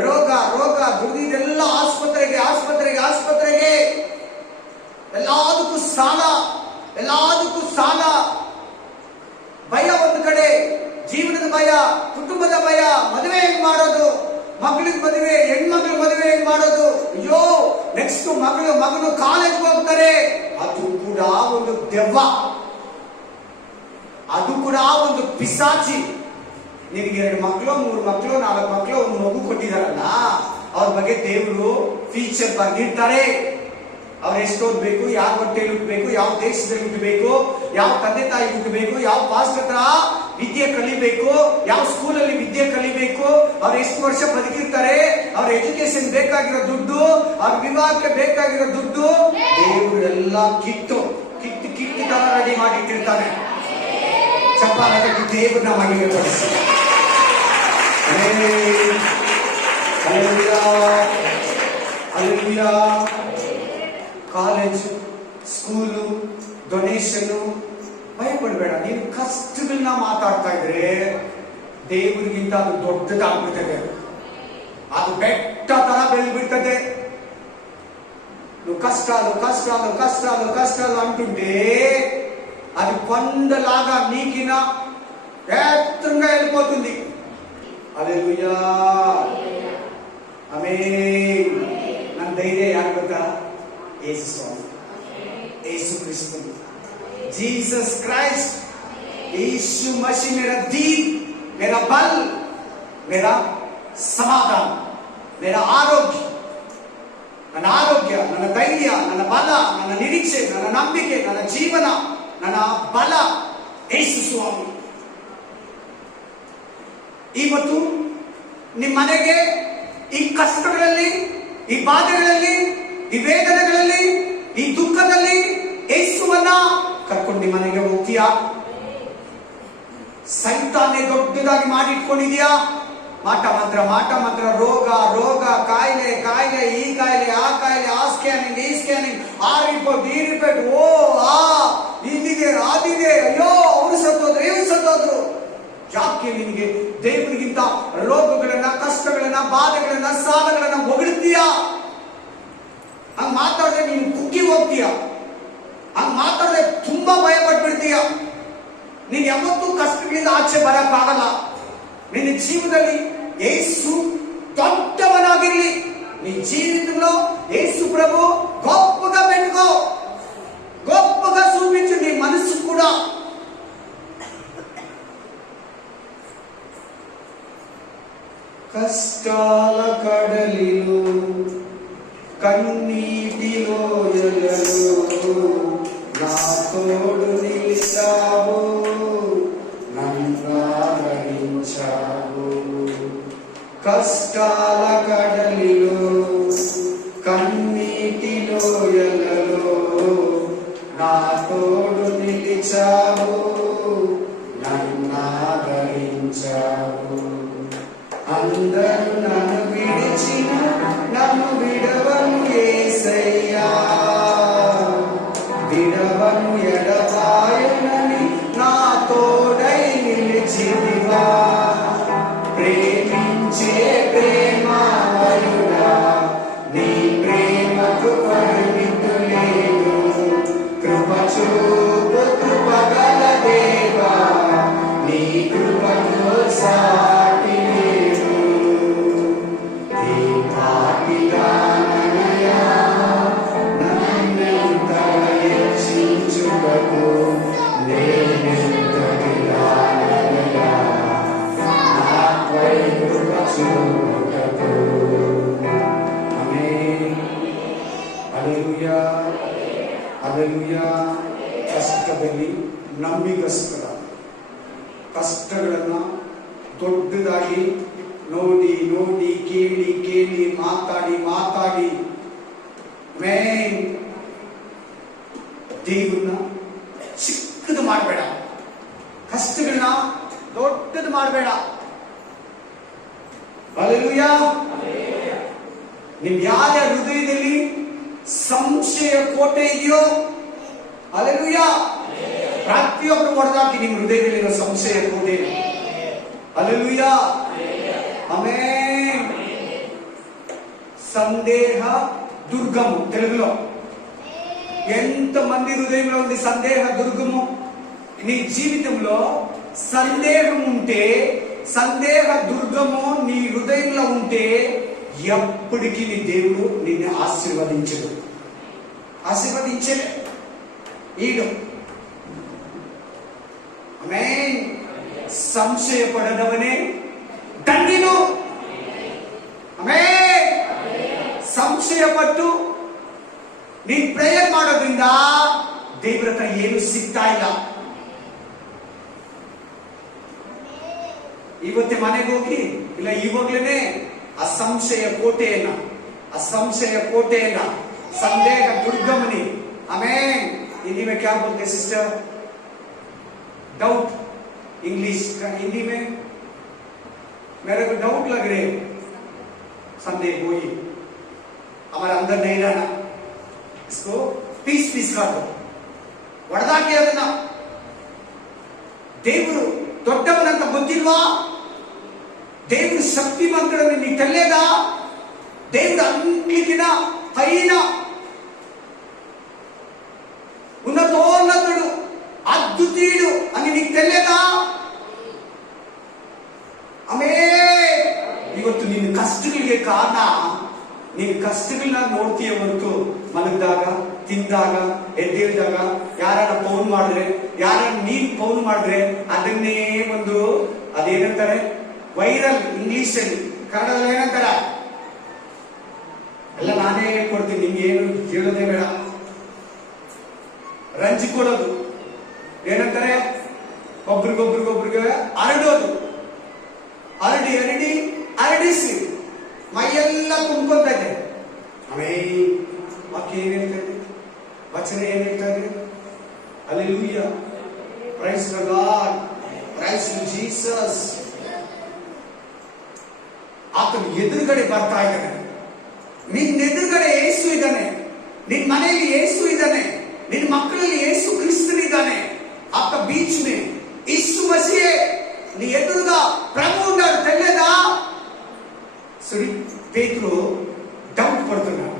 ರೋಗ ರೋಗ, ದುಡಿದೆಲ್ಲ ಆಸ್ಪತ್ರೆಗೆ ಆಸ್ಪತ್ರೆಗೆ ಆಸ್ಪತ್ರೆಗೆ, ಎಲ್ಲದಕ್ಕೂ ಸಾಲ, ಎಲ್ಲದಕ್ಕೂ ಸಾಲ. ಭಯ ಒಂದು ಕಡೆ, ಜೀವನದ ಭಯ, ಕುಟುಂಬದ ಭಯ, ಮದುವೆ ಹೆಂಗ್ ಮಾಡೋದು, ಮಗಳಿಗೆ ಮದುವೆ, ಹೆಣ್ಮಕ್ಳು ಮದುವೆ ಹೆಂಗ್ ಮಾಡೋದು, ಅಯ್ಯೋ ನೆಕ್ಸ್ಟ್ ಮಗನು ಕಾಲೇಜ್ ಹೋಗ್ತಾರೆ. ಅದು ಕೂಡ ಒಂದು ದೆವ್ವ, ಅದು ಕೂಡ ಒಂದು ಪಿಸಾಚಿ. ನಿನಗೆ 2 ಮಕ್ಕಳು, 3 ಮಕ್ಕಳು, 4 ಮಕ್ಕಳು, ಒಂದು ಮಗು ಕೊಟ್ಟಿದಾರಲ್ಲ, ಅವ್ರ ಬಗ್ಗೆ ದೇವರು ಫೀಚರ್ ಬಂದಿರ್ತಾರೆ. ಅವ್ರು ಎಷ್ಟು ಓದ್ಬೇಕು, ಯಾವ ಹೊಟ್ಟೆಯಲ್ಲಿ ಹುಟ್ಟಬೇಕು, ಯಾವ ದೇಶದಲ್ಲಿ ಹುಟ್ಟಬೇಕು, ಯಾವ ತಂದೆ ತಾಯಿ ಹುಟ್ಟಬೇಕು, ಯಾವ ಪಾಸ್ಟರ್ ಹತ್ರ ವಿದ್ಯೆ ಕಲಿಬೇಕು, ಯಾವ ಸ್ಕೂಲಲ್ಲಿ ವಿದ್ಯೆ ಕಲಿಬೇಕು, ಅವ್ರು ಎಷ್ಟು ವರ್ಷ ಬದುಕಿರ್ತಾರೆ, ಅವ್ರ ಎಜುಕೇಶನ್ ಬೇಕಾಗಿರೋ ದುಡ್ಡು, ಅವ್ರ ವಿವಾಹಕ್ಕೆ ಬೇಕಾಗಿರೋ ದುಡ್ಡು ದೇವರೆಲ್ಲ ಕಿತ್ತು ತರ ರೆಡಿ ಮಾಡಿ ಇಟ್ಟಿರ್ತಾನೆ. ಚಪ್ಪಾಳೆ ದೇವ್ರನ್ನ ಮಹಿಮೆ ಪಡಿಸಿ. ಕಾಲೇಜು, ಸ್ಕೂಲು, ಡೊನೇಷನ್, ಭಯಪಡಬೇಡ. ನೀನು ಕಷ್ಟಗಳನ್ನ ಮಾತಾಡ್ತಾ ಇದ್ರೆ ದೇವರಿಗಿಂತ ಅದು ದೊಡ್ಡದಾಗ್ಬಿಡ್ತದೆ. ಅದು ಬೆಟ್ಟ ತರ ಬೆಳೆದ್ಬಿಡ್ತದೆ. నువ్వు కష్టాలు కష్టాలు కష్టాలు కష్టాలు అంటుంటే అది కొండలాగా నీకిన ఎత్తంగా వెళ్ళిపోతుంది. హల్లెలూయా. ఆమేన్. ನನ್ನ ಧೈರ್ಯ ಯಾರು ಗೊತ್ತಾ? ಯೇಸು ಸ್ವಾಮಿ, ಯೇಸು ಕ್ರಿಸ್ತ, जीसस क्राइस्ट, यीशु मसीह मेरा दीन, मेरा बल, मेरा समाधान, मेरा ಆರೋಗ್ಯ, ನನ್ನ ಧೈರ್ಯ, ನನ್ನ ಬಲ, ನನ್ನ ನಿರೀಕ್ಷೆ, ನನ್ನ ನಂಬಿಕೆ, ನನ್ನ ಜೀವನ, ನನ್ನ ಬಲ ಯೇಸು ಸ್ವಾಮಿ. ಇವತ್ತು ನಿಮ್ಮ ಮನೆಗೆ ಈ ಕಷ್ಟಗಳಲ್ಲಿ, ಈ ಬಾಧೆಗಳಲ್ಲಿ, ಈ ವೇದನೆಗಳಲ್ಲಿ, ಈ ದುಃಖದಲ್ಲಿ ಯೇಸುವನ್ನ ಕರ್ಕೊಂಡು ನಿಮ್ಮ ಮನೆಗೆ ಹೋಗ್ತೀಯಾ? ಸೈತಾನ್ನೇ ದೊಡ್ಡದಾಗಿ ಮಾಡಿಟ್ಕೊಂಡಿದ್ಯಾ? ಮಾಟ ಮಂತ್ರ, ರೋಗ, ಕಾಯಿಲೆ, ಈ ಕಾಯಿಲೆ, ಆ ಕಾಯಿಲೆ, ಆ ಸ್ಕ್ಯಾನಿಂಗ್, ಈ ಸ್ಕ್ಯಾನಿಂಗ್, ಆ ರಿಪೋರ್ಟ್, ಈ ರಿಪೋರ್ಟ್, ಇಲ್ಲಿದೆ, ಅದಿದೆ, ಅಯ್ಯೋ ಅವರು ಸತ್ತೋದ್ರು, ಇವ್ರು ಸತ್ತೋದ್ರು. ಯಾಕೆ ನಿನಗೆ ದೇವರಿಗಿಂತ ರೋಗಗಳನ್ನ, ಕಷ್ಟಗಳನ್ನ, ಬಾಧೆಗಳನ್ನ, ಸಾಲಗಳನ್ನ ಹೊಗಳ್ತೀಯಾ? ಹಂಗ ಮಾತಾಡಿದ್ರೆ ನೀನು ಕುಗ್ಗಿ ಹೋಗ್ತೀಯ. ಹಂಗ ಮಾತಾಡಿದ್ರೆ ತುಂಬಾ ಭಯ ಪಟ್ಬಿಡ್ತೀಯ. ನೀನ್ ಯಾವತ್ತೂ ಕಷ್ಟಗಳಿಂದ ಆಚೆ ಬರಕ್ಕಾಗಲ್ಲ. ನಿನ್ನ ಜೀವನದಲ್ಲಿ ಯೇಸು ದೊಡ್ಡವನಾಗಿರ್ಲಿ. నీ జీవితంలో యేసు ప్రభు గొప్పగా పెట్టుకో, గొప్పగా చూపించు నీ మనసు కూడా. కష్టాల కడలిలో, కన్నీటిలో ఎలలో నా తోడు నిలిచావు, నన్నాదరించావు. కష్టాల కడలిలో, కన్నీటిలో ఎలలో నా తోడు నిలిచావు, నన్నాదరించావు. అందరూ నన్ను విడిచిన నన్ను విడవను యేసయ్యా, విడవను ఎడబాయనని నా తోడై నిలిచితివా. ప్రేమించే ప్రేమమయుడా, నీ ప్రేమకు పరిమితులేదు. కృప చూపు కృపగల దేవా, నీ కృపకు సాటి లేదు. ఈ పాపిగా నన్నయ్యా, నన్నెంతగా హెచ్చించుటకు నేనెంతగా నన్నయ్యా, నాపై కృప చూపుటకు. ఆమేన్. హల్లెలూಯಾ, ಹಲ್ಲೆಲೂಯಾ. ಕಷ್ಟದಲ್ಲಿ ನಂಬಿಗಸ್ತರ ಕಷ್ಟಗಳನ್ನ ದೊಡ್ಡದಾಗಿ ನೋಡಿ ನೋಡಿ ಕೇಳಿ ಕೇಳಿ ಮಾತಾಡಿ ಮಾತಾಡಿ ಮೇನ್ ದೇವರನ್ನ ಚಿಕ್ಕದು ಮಾಡಬೇಡ, ಕಷ್ಟಗಳನ್ನ ದೊಡ್ಡದು ಮಾಡಬೇಡ. ಹಲ್ಲೆಲೂಯಾ. ನಿಮ್ ಯಾರ ಹೃದಯದಲ್ಲಿ ಸಂಶಯ ಕೋಟೆ ಇದೆಯೋ, ಹಲ್ಲೆಲೂಯಾ, ಪ್ರತಿಯೊಬ್ಬರು ಹೊಡೆದಾಕಿ ನಿಮ್ಮ ಹೃದಯದಲ್ಲಿರೋ ಸಂಶಯ ಕೋಟೆ. హల్లెలూయా, ఆమేన్. సందేహ దుర్గము తెలుగులో ఎంత మంది హృదయంలో ఉంది సందేహ దుర్గము. నీ జీవితంలో సందేహం ఉంటే, సందేహ దుర్గము నీ హృదయంలో ఉంటే ఎప్పటికీ నీ దేవుడు నిన్ను ఆశీర్వదించలే ఈడు. ಆಮೆನ್. ಸಂಶಯ ಪಡದವನೇ ಧನ್ಯನು. ಆಮೆನ್. ಸಂಶಯ ಪಟ್ಟು ನೀನ್ ಪ್ರೇಯರ್ ಮಾಡೋದ್ರಿಂದ ದೇವರ ಹತ್ರ ಏನು ಸಿಗ್ತಾ ಇಲ್ಲ. ಇವತ್ತೇ ಮನೆಗೆ ಹೋಗಿ ಇಲ್ಲ ಇವಾಗ್ಲೇನೆ ಅಸಂಶಯ ಕೋಟೆಯನ್ನ ಸಂದೇಹ ದುರ್ಗಮನಿ. ಆಮೆನ್. हिंदी में क्या बोलते हैं सिस्टर? डाउट. इंग्लिश का हिंदी में मेरे को डाउट लग रहे, संदेह कोई हमारे अंदर नहीं रहना. इसको पीस कर दो, ಒಡೆದಾಕಿ ಅದನ್ನ. ದೇವರು ದೊಡ್ಡವನಂತ ಗೊತ್ತಿಲ್ವಾ? దేవుడు శక్తిమంతుడని నీకు తెలియదా? దేవుడు అన్నిటికిన పైన ఉన్నతోన్నతుడు, అద్భుతీయుడు అని నీకు తెలియదా? ಆಮೆನ್. ಇವತ್ತು ನಿನ್ನ ಕಷ್ಟಗಳಿಗೆ ಕಾರಣ, ನೀನು ಕಷ್ಟಗಳನ್ನ ನೋಡ್ತೀಯ ಹೊರತು ಮಲಗಿದಾಗ, ತಿಂದಾಗ, ಎದ್ದೇಳಿದಾಗ ಯಾರನ್ನ ಫೋನ್ ಮಾಡಿದ್ರೆ, ಯಾರನ್ನ ನೀನ್ ಫೋನ್ ಮಾಡಿದ್ರೆ ಅದನ್ನೇ ಒಂದು ಅದೇನಂತಾರೆ ವೈರಲ್, ಇಂಗ್ಲಿಷ್ ಅಲ್ಲಿ, ಕನ್ನಡದಲ್ಲಿ ಏನಂತಾರ ಎಲ್ಲ ನಾನೇ ಹೇಳ್ಕೊಡ್ತೀನಿ, ನಿಮ್ಗೆ ಏನು ಹೇಳೋದೇ ಬೇಡ. ರಂಜಿಕೊಳ್ಳೋದು, ಏನಂತಾರೆ ಒಬ್ರಿಗೊಬ್ರಿಗೊಬ್ರಿಗೆ ಹರಡೋದು, ಹರಡಿಸಿ ಮೈಯೆಲ್ಲ ತುಂಬ್ಕೊತೈತೆ. ವಾಕ್ಯ ಏನ್ ಹೇಳ್ತಾ ಇದೆ, ವಚನ ಏನ್ ಹೇಳ್ತಾ ಇದೆ? Hallelujah, praise the lord, praise to Jesus. ಆತನ ಎದುರುಗಡೆ ಬರ್ತಾ ಇದ್ದಾನೆ. ನಿನ್ನ ಎದುರುಗಡೆ ಯೇಸು ಇದ್ದಾನೆ, ನಿನ್ ಮನೆಯಲ್ಲಿ ಯೇಸು ಇದ್ದಾನೆ, ನಿನ್ ಮಕ್ಕಳಲ್ಲಿ ಯೇಸು ಕ್ರಿಸ್ತನಿದ್ದಾನೆ. आपका बीच में यीशु मसीह नी एदुरुगा प्रभु उन्नाडु तेलेदा. सरी पेत्रु डౌట్ పడుతున్నాడు.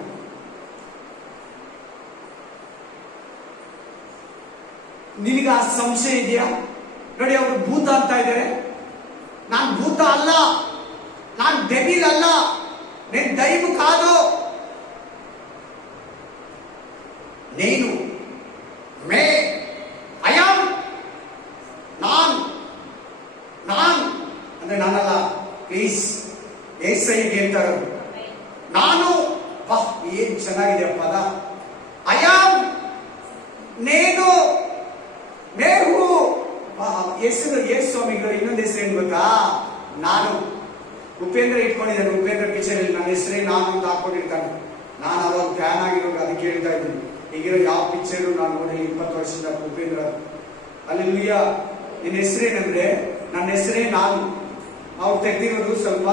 ನಿನಗೆ ಆ ಸಂಶಯ ಇದೆಯಾ? ನೋಡಿ, ಅವರು ಭೂತ ಅಂತ ಇದ್ದಾರೆ. ನಾನು ಭೂತ ಅಲ್ಲ, ನಾನು ಡೆವಿಲ್ ಅಲ್ಲ, నేను దైవ కాదు, నేను మే ಅಯಾಮ್, ನಾನ್ ಅಂದ್ರೆ ನಾನಲ್ಲ. ಪ್ಲೀಸ್ ಏಸೈಗೆ ಹೇಳ್ತಾರೆ, ನಾನು. ಏನ್ ಚೆನ್ನಾಗಿದೆ ಪದ. ಅಯಾಮ್, నేను, ಮೇಹು. ಹೆಸರು ಯೇಸು ಸ್ವಾಮಿಗಳು ಇನ್ನೊಂದು ಹೆಸರು ಏನ್ ಗೊತ್ತಾ? ನಾನು. ಉಪೇಂದ್ರ ಇಟ್ಕೊಂಡಿದ್ದಾನೆ, ಉಪೇಂದ್ರ ಪಿಕ್ಚರ್ ನನ್ನ ಹೆಸರೇ ನಾನು ಅಂತ ಹಾಕೊಂಡಿರ್ತಾನೆ. ನಾನು ಅವಾಗ ಫ್ಯಾನ್ ಆಗಿರೋದು ಅದಕ್ಕೆ ಹೇಳ್ತಾ ಇದ್ದೀನಿ. ಈಗಿರೋ ಯಾವ ಪಿಕ್ಚರು ನಾನು ನೋಡಿ 20 ವರ್ಷದ ಉಪೇಂದ್ರ. ಹಲ್ಲೆಲೂಯಾ. ನಿನ್ನ ಹೆಸರೇನಂದ್ರೆ ನನ್ನ ಹೆಸರೇ ನಾನು. ಅವ್ರು ತೆಗೆದಿರೋದು ಸ್ವಲ್ಪ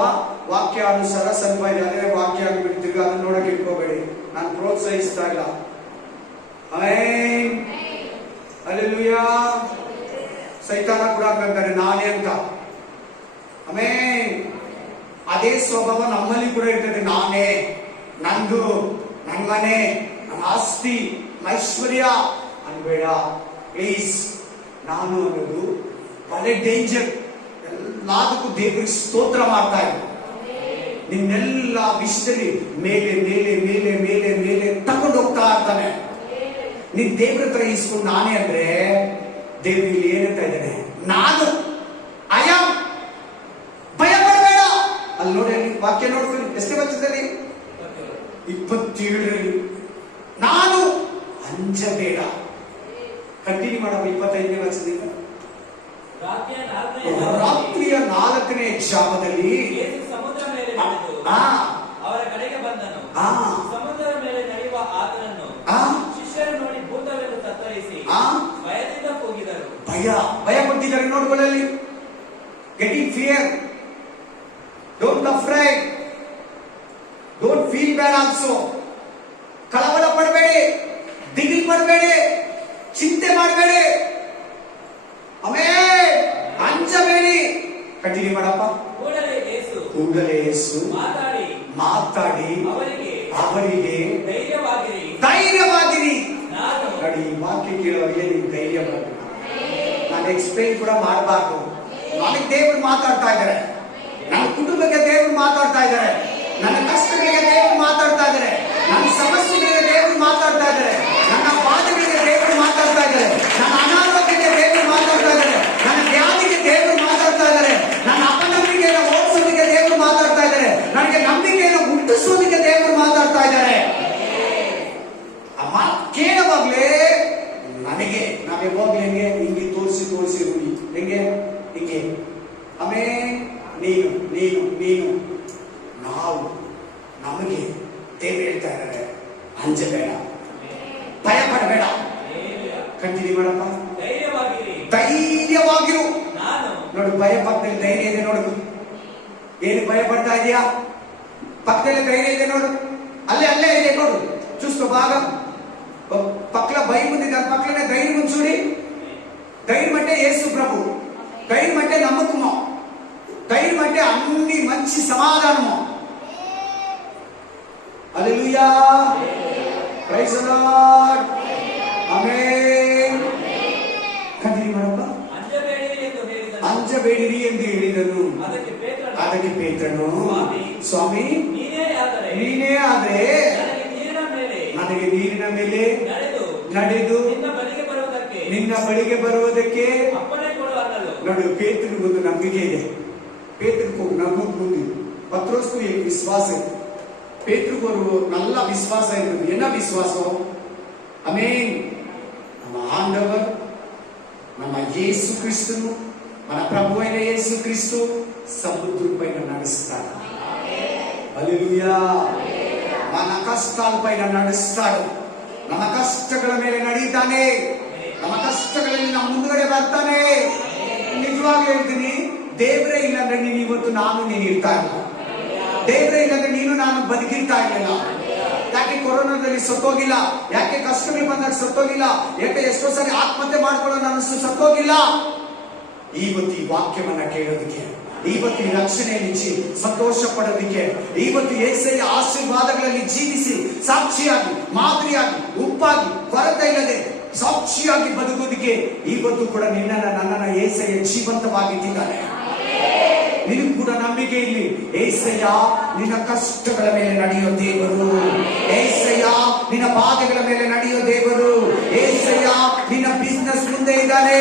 ವಾಕ್ಯಾನುಸಾರ ಸ್ವಲ್ಪ ಇದೆ, ಅದೇ ವಾಕ್ಯ ಆಗ್ಬಿಡ್ತೀವಿ, ಅದನ್ನ ನೋಡಕ್ಕೆ ಇಟ್ಕೋಬೇಡಿ. ನಾನು ಪ್ರೋತ್ಸಾಹಿಸ್ತಾ ಇಲ್ಲ. ಹಲ್ಲೆಲೂಯಾ. ಸೈತಾನ ಕೂಡ ಅಂತಾರೆ ನಾನೇ ಅಂತ. ಆಮೇನ್. ಅದೇ ಸ್ವಭಾವ ನಮ್ಮಲ್ಲಿ ಕೂಡ ಇರ್ತದೆ. ನಾನೇ, ನಂದು, ನನ್ನ ಮನೆ, ನನ್ನ ಆಸ್ತಿ, ಐಶ್ವರ್ಯ ಅನ್ಬೇಡ ಪ್ಲೀಸ್. ನಾನು ಅನ್ನೋದು ಬಹಳ ಡೇಂಜರ್. ಎಲ್ಲದಕ್ಕೂ ದೇವರಿಗೆ ಸ್ತೋತ್ರ ಮಾಡ್ತಾ ಇದ್ದ. ನಿನ್ನೆಲ್ಲ ವಿಷಯದಲ್ಲಿ ಮೇಲೆ ಮೇಲೆ ಮೇಲೆ ಮೇಲೆ ಮೇಲೆ ತಗೊಂಡು ಹೋಗ್ತಾ ಇರ್ತಾನೆ. ನೀನ್ ದೇವ್ರ ಹತ್ರ ಇಸ್ಕೊಂಡು ನಾನೇ ಅಂದ್ರೆ ದೇವ್ರಿಗೆ ಏನಂತ ಇದ್ದಾನೆ? ನಾನು. ಅಯಾಮ್, ಭಯ ಪಡಬೇಡ. ಅಲ್ಲಿ ನೋಡಿ, ಅಲ್ಲಿ ವಾಕ್ಯ ನೋಡ್ಕೊಳ್ಳಿ, ಎಷ್ಟೇ ವರ್ಷದಲ್ಲಿ 27ರಲ್ಲಿ ನಾನು ಅಂಜಬೇಡ. ಕಂಟಿನ್ಯೂ ಮಾಡಬೇಕು. 25ನೇ ವರ್ಷದಿಂದ ರಾತ್ರಿಯ 4ನೇ ಜಾವದಲ್ಲಿ ಸಮುದ್ರ ಮೇಲೆ ಅವರ ಕಡೆಗೆ ಬಂದನು. ಸಮುದ್ರದ ಮೇಲೆ ನಡೆಯುವ ಆತನನ್ನು ಶಿಷ್ಯರು ನೋಡಿ ಭೂತವೆಂದು ತತ್ತರಿಸಿ ಭಯದಿಂದ ಕೂಗಿದರು. ಭಯ ಪಟ್ಟಿದ್ದಾರೆ. ನೋಡ್ಕೊಳ್ಳಿ, getting fear. Don't afraid, don't feel bad also. ಕಳವಳ ಪಡಬೇಡಿ, ದಿಗಿಲ್ ಪಡಬೇಡಿ, ಚಿಂತೆ ಮಾಡಬೇಡಿ, ಆಮೇಲೆ ಅಂಜಬೇಡಿ. ಕಂಟಿನ್ಯೂ ಮಾಡಪ್ಪ. ಕೂಡಲೇ ಯೇಸು ಮಾತಾಡಿ ಅವರಿಗೆ ಧೈರ್ಯವಾಗಿರಿ. ನೋಡಿ, ವಾಕ್ಯ ಕೇಳೋರಿಗೆ ನೀವು ಧೈರ್ಯವಾಗಿರಿ. ನಾನು ಎಕ್ಸ್ಪ್ಲೈನ್ ಕೂಡ ಮಾಡಬಾರ್ದು. ನನಗೆ ದೇವರು ಮಾತಾಡ್ತಾ ಇದ್ದಾರೆ, ನನ್ನ ಕುಟುಂಬಕ್ಕೆ ದೇವರು ಮಾತಾಡ್ತಾ ಇದ್ದಾರೆ, ನನ್ನ ಕಷ್ಟಗಳಿಗೆ ದೇವರು ಮಾತಾಡ್ತಾ ಇದ್ದಾರೆ, ನನ್ನ ಸಮಸ್ಯೆಗಳಿಗೆ ದೇವರು ಮಾತಾಡ್ತಾ ಇದ್ದಾರೆ, ನನ್ನ ಬಾಧೆಗಳಿಗೆ ದೇವರು ಮಾತಾಡ್ತಾ ಇದ್ದಾರೆ, ನನ್ನ ಅನಾರೋಗ್ಯಕ್ಕೆ ದೇವರು ಮಾತಾಡ್ತಾ ಇದ್ದಾರೆ, ನನ್ನ ವ್ಯಾಧಿಗೆ ದೇವರು ಮಾತಾಡ್ತಾ ಇದ್ದಾರೆ, ನನ್ನ ಅಪನಂಬಿಕೆಯನ್ನು ಓಡಿಸೋದಕ್ಕೆ ದೇವರು ಮಾತಾಡ್ತಾ ಇದ್ದಾರೆ, ನನಗೆ ನಂಬಿಕೆಯನ್ನು ಹುಟ್ಟಿಸೋದಕ್ಕೆ ದೇವರು ಮಾತಾಡ್ತಾ ಇದ್ದಾರೆ. ಆ ಮಾತು ಕೇಳುವಾಗ್ಲೇ ನನಗೆ ನಾವೇ ಹೋಗ್ಲಿ ಹೆಂಗೆ ಹಿಂಗೆ ತೋರಿಸಿ ರೂಢಿ ಹೆಂಗೆ ಹಿಂಗೆ. ಆಮೇಲೆ ನೀನು ನೀನು ನೀನು ನಾವು ನಮಗೆ ದೇವರು ಹೇಳ್ತಾ ಇದ್ದಾರೆ, ಅಂಜಬೇಡ, ಭಯ ಪಡಬೇಡ. ಕಂಟಿನ್ಯೂ ಮಾಡಪ್ಪ. ಧೈರ್ಯವಾಗಿರು. ನೋಡು, ಭಯ ಪಕ್ಕದಲ್ಲಿ ಧೈರ್ಯ ಇದೆ ನೋಡು. ಏನು ಭಯ ಪಡ್ತಾ ಇದೆಯಾ? ಪಕ್ಕದಲ್ಲಿ ಧೈರ್ಯ ಇದೆ ನೋಡು, ಅಲ್ಲೇ ಇದೆ ನೋಡು. చూసుకో బాగా. పక్కల భయం ఉంది, దాని పక్కనే ధైర్యం ఉంది చూడి. ధైర్యం అంటే యేసు ప్రభు, ధైర్యం అంటే నమ్మకము, ధైర్యం అంటే అన్ని మంచి సమాధానము. Hallelujah, praise the Lord, amen. Continue ಮಾಡಪ್ಪ. ಅಂಜಬೇಡಿರಿ ಎಂದು ಹೇಳಿದನು. ಅದಕ್ಕೆ ಪೇತ್ರನು, ಸ್ವಾಮಿ ನೀನೇ ಆದ್ರೆ ನನಗೆ ನೀರಿನ ಮೇಲೆ ನಡೆದು ನಿನ್ನ ಬಳಿಗೆ ಬರುವುದಕ್ಕೆ ನೋಡು. ಪೇತ್ರನಿಗೆ ಒಂದು ನಂಬಿಕೆ ಇದೆ. ಪೇತ್ರನಿಗೆ ನಂಬಿಕೆ ఉంది. ಪತ್ರೋಸ್కు ವಿಶ್ವಾಸ. ಪೇತ್ರನಿಗೆ ஒரு நல்ல ವಿಶ್ವಾಸ ಇರುತ್ತದೆ. என்ன ವಿಶ್ವಾಸ? ಆಮೆನ್. ನಮ್ಮ ఆండవర్ ನಮ್ಮ ಯೇಸು ಕ್ರಿಸ್ತನು మన ప్రభు అయిన యేసు క్రీస్తు సముద్రం పైన నడుస్తాడు. హల్లెలూయా. మన ಕಷ್ಟಗಳ ಪೈನ ನಡಿಸ್ತಾడు. ನಮ್ಮ ಕಷ್ಟಗಳ ಮೇಲೆ ನಡೀತಾನೆ. ನಮ್ಮ ಕಷ್ಟಗಳಲ್ಲಿ ನಮ್ಮ ಮುಂದುಗಡೆ ಬರ್ತಾನೆ. ನಿಜವಾಗಿ ಹೇಳ್ತೀನಿ, ದೇವರೇ ಇಲ್ಲಾಂದ್ರೆ ನೀನು ಇವತ್ತು ನೀನು ಇರ್ತಾ ಇಲ್ಲ. ದೇವರೇ ಇಲ್ಲಾಂದ್ರೆ ನೀನು ನಾನು ಬದುಕಿರ್ತಾ ಇರಲಿಲ್ಲ. ಯಾಕೆ ಕೊರೋನಾದಲ್ಲಿ ಸತ್ತೋಗಿಲ್ಲ? ಯಾಕೆ ಕಷ್ಟಗಳು ಬಂದಾಗ ಸತ್ತೋಗಿಲ್ಲ? ಯಾಕೆ ಎಷ್ಟೋ ಸಾರಿ ಆತ್ಮಹತ್ಯೆ ಮಾಡ್ಕೊಳ್ಳೋಣ ಅನಿಸ್ತು ಸತ್ತೋಗಿಲ್ಲ? ಇವತ್ತು ಈ ವಾಕ್ಯವನ್ನ ಕೇಳೋದಕ್ಕೆ, ಇವತ್ತು ಈ ರಕ್ಷಣೆಯಲ್ಲಿ ಸಂತೋಷ ಪಡೋದಕ್ಕೆ, ಇವತ್ತು యేసయ్య ಆಶೀರ್ವಾದಗಳಲ್ಲಿ ಜೀವಿಸಿ ಸಾಕ್ಷಿಯಾಗಿ, ಮಾದರಿಯಾಗಿ, ಉಪ್ಪಾಗಿ, ಕೊರತೆ ಇಲ್ಲದೆ ಸಾಕ್ಷಿಯಾಗಿ ಬದುಕೋದಕ್ಕೆ ಇವತ್ತು ಕೂಡ ನನ್ನನ್ನ యేసయ్య ಜೀವಂತವಾಗಿಟ್ಟಿದ್ದಾನೆ. ನಿನಗೂ ಕೂಡ ನಂಬಿಕೆ ಇಲ್ಲಿ. యేసయ్య ನಿನ್ನ ಕಷ್ಟಗಳ ಮೇಲೆ ನಡೆಯೋ ದೇವರು. యేసయ్య ನಿನ್ನ ಬಾಧೆಗಳ ಮೇಲೆ ನಡೆಯೋ ದೇವರು. యేసయ్య ನಿನ್ನ ಬಿಸ್ನೆಸ್ ಮುಂದೆ ಇದ್ದಾನೆ.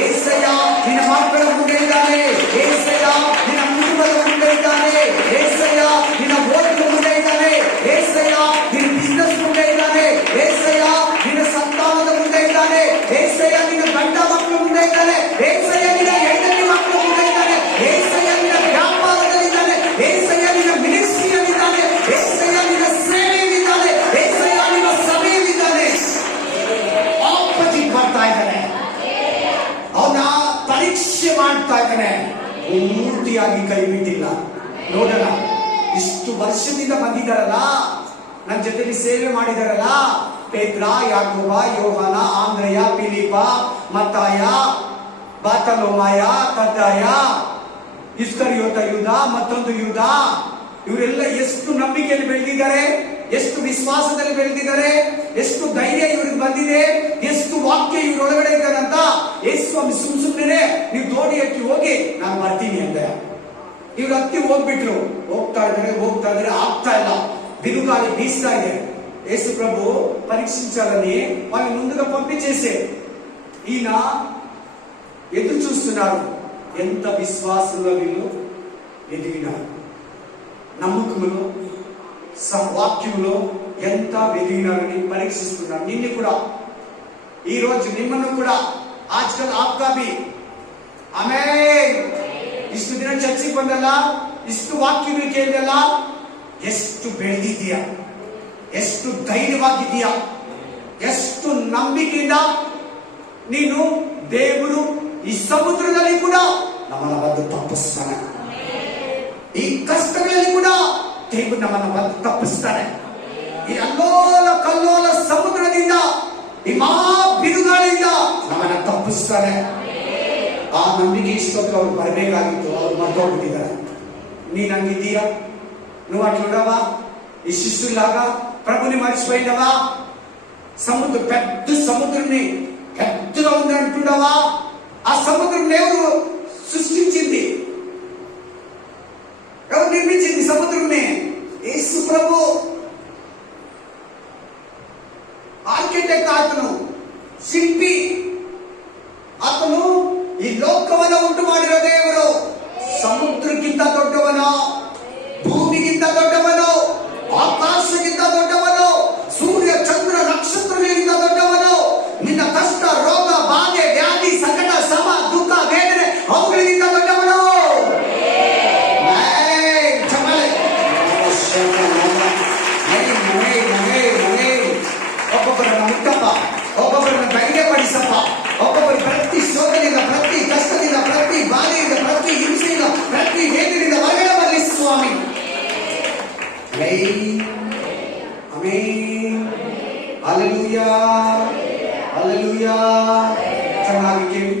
యేసయ్య ನಿನ್ನ ಮಕ್ಕಳ ಮುಂದೆ ಇದ್ದಾನೆ. యేసయ్య ನಿನ್ನ ಕುಟುಂಬದ ಮುಂದೆ ಇದ್ದಾನೆ. యేసయ్య ನಿನ್ನ ಓದಿನ ಮುಂದೆ ಇದ್ದಾನೆ. యేసయ్య ನಿನ್ನ ಬಿಸ್ನೆಸ್ ಮುಂದೆ ಇದ್ದಾನೆ. యేసయ్య ನಿನ್ನ ಸಂತಾನದ ಮುಂದೆ ಇದ್ದಾನೆ. యేసయ్య ನಿನ್ನ ಗಂಡ ಮಕ್ಕಳ ಮುಂದೆ ಇದ್ದಾನೆ. యేసయ్య ನಿನ್ನ ಹೆಂಡತಿ ಮಕ್ಕಳ ಮುಂದೆ ಇದ್ದಾನೆ. యేసయ్య ನಿನ್ನ ವ್ಯಾಪಾರದಲ್ಲಿದ್ದಾನೆ. యేಸಯ್ಯ ನಿನ್ನ ಮಿನಿಸ್ಟ್ರಿಯಲ್ಲಿದ್ದಾನೆ. యేಸಯ್ಯ ನಿನ್ನ ಸೇವೆಯಲ್ಲಿದ್ದಾನೆ. యేಸಯ್ಯ ನಿನ್ನ ಸಭೆಯಲ್ಲಿದ್ದಾನೆ. ಆಪೋಸಿಟ್ ಮಾಡ್ತಾ ಇದ್ದಾನೆ. ಅವನ ಪರೀಕ್ಷೆ ಮಾಡ್ತಾ ಇದ್ದಾನೆ. ಪೂರ್ತಿಯಾಗಿ ಕೈ ಬಿಟ್ಟಿಲ್ಲ. ನೋಡೋಣ, ಇಷ್ಟು ವರ್ಷದಿಂದ ಬಂದಿದ್ದಾರಲ್ಲ, ನನ್ನ ಜೊತೆಲಿ ಸೇವೆ ಮಾಡಿದಾರಲ್ಲ, ಪೇತ್ರ, ಯಾಕೋಬ, ಯೋಹಾನ, ಆಂದ್ರೆಯ, ಫಿಲಿಪ, ಮತ್ತಾಯ, ಬಾತಲೋಮಾಯ, ತದ್ದಾಯ, ಇಸ್ಕರಿಯೋತ ಯೂದ, ಮತ್ತೊಂದು ಯೂದ, ಇವರೆಲ್ಲ ಎಷ್ಟು ನಂಬಿಕೆಯಲ್ಲಿ ಬೆಳೆದಿದ್ದಾರೆ, ಎಷ್ಟು ವಿಶ್ವಾಸದಲ್ಲಿ ಬೆಳೆದಿದ್ದಾರೆ, ಎಷ್ಟು ಧೈರ್ಯ ಇವ್ರಿಗೆ ಬಂದಿದೆ, ಎಷ್ಟು ವಾಕ್ಯ ಇವ್ರೊಳಗಡೆ ಇದ್ದಾರೆ ಅಂತ ಯೇಸು ಸ್ವಾಮಿ ಸುಮ್ಮನೆ ನೀವು ದೋಣಿ ಹತ್ತಿ ಹೋಗಿ ನಾನು ಬರ್ತೀನಿ ಅಂದೆ. ಇವ್ರು ಹತ್ತಿ ಹೋಗ್ಬಿಟ್ರು. ಹೋಗ್ತಾ ಇದ್ದಾರೆ, ಆಗ್ತಾ ಇಲ್ಲ. బిరుగాలి బీస్తా ಇದೆ. యేసు ప్రభు పరీక్షించాలని వాళ్ళని ముందుగా పంపించేసే. ఈయన ఎదురు చూస్తున్నారు. ఎంత విశ్వాసంలో వీళ్ళు ఎదిగినారు, నమ్మకములో, వాక్యంలో ఎంత ఎదిగినారని పరీక్షిస్తున్నారు. నిన్ను కూడా ఈ రోజు నిమ్మను కూడా ఆజ్కల్ ఆప్కా भी ಆಮೆನ್. ಇಷ್ಟು ದಿನ ಚರ್ಚಿಗೆ ಬಂದಲ್ಲ, ಇಷ್ಟು ವಾಕ್ಯಗಳು ಕೇಳಿದಲ್ಲ, ಎಷ್ಟು ಬೆಳೆದಿದೆಯಾ, ಎಷ್ಟು ಧೈರ್ಯವಾಗಿದೆಯಾ, ಎಷ್ಟು ನಂಬಿಕೆಯಿಂದ ನೀನು ದೇವರು ಈ ಸಮುದ್ರದಲ್ಲಿ ಕೂಡ ನಮ್ಮನ್ನ ಬಂದು ತಪ್ಪಿಸ್ತಾನೆ. ಈ ಕಷ್ಟಗಳಲ್ಲಿ ಕೂಡ ದೇವರು ನಮ್ಮನ್ನ ಬಂದು ತಪ್ಪಿಸ್ತಾನೆ. ಈ ಅಲ್ಲೋಲ ಕಲ್ಲೋಲ ಸಮುದ್ರದಿಂದ, ಈ ಮಹಾ ಬಿರುಗಾಳಿಯಿಂದ ನಮ್ಮನ್ನ ತಪ್ಪಿಸ್ತಾನೆ. ಆ ನಂಬಿಕೆ ಇಷ್ಟೊತ್ತು ಅವ್ರು ಬರಬೇಕಾಗಿತ್ತು, ಅವ್ರು ಮರ್ತೋಗ್ಬಿಟ್ಟಿದ್ದಾರೆ. ನೀನ್ ಹಂಗಿದ್ದೀಯಾ? నువ్వు అట్లుండవా? ఈ శిష్యులాగా ప్రభుని మర్చిపోయినవా? పెద్ద సముద్రంని పెద్దగా ఉంది అంటుండవా? ఆ సముద్రం ఎవరు సృష్టించింది? ఎవరు నిర్మించింది సముద్రంని? యేసు ప్రభు. ఆర్కిటెక్ట్ అతను, ಶಿಲ್ಪಿ ಅತನು. ಈ ಲೋಕವನ್ನು ಉಂಟು ಮಾಡಿರೋ ದೇವರು. ಸಮುದ್ರಕ್ಕಿಂತ ದೊಡ್ಡವನ, ಭೂಮಿಗಿಂತ ದೊಡ್ಡವನು, ಆಕಾಶಕ್ಕಿಂತ ದೊಡ್ಡವನು, ಸೂರ್ಯ ಚಂದ್ರ ನಕ್ಷತ್ರಗಳಿಗಿಂತ ದೊಡ್ಡವನು. ನಿನ್ನ ಕಷ್ಟ, ರೋಗ, ಬಾಧೆ, ವ್ಯಾಧಿ, ಸಂಕಟ, ಶ್ರಮ, ದುಃಖ, ವೇದನೆ ಅವುಗಳಿಗಿಂತ ದೊಡ್ಡವನು. ಒಬ್ಬೊಬ್ಬರನ್ನ ಮುಟ್ಟಪ್ಪ, ಒಬ್ಬೊಬ್ಬರನ್ನ ಧೈರ್ಯಪಡಿಸಪ್ಪ, ಒಬ್ಬೊಬ್ಬರು ಪ್ರತಿ ಶೋಧನೆಯಿಂದ, ಪ್ರತಿ ಕಷ್ಟದಿಂದ, ಪ್ರತಿ ಬಾಧೆಯಿಂದ, ಪ್ರತಿ ಹಿಂಸೆಯಿಂದ, ಪ್ರತಿ ವೇದನೆಯಿಂದ ಹೊರಗಡೆ ಬರಲಿ ಸ್ವಾಮಿ. Hallelujah, hallelujah. ಚೆನ್ನಾಗಿ ಕೇಳಿ,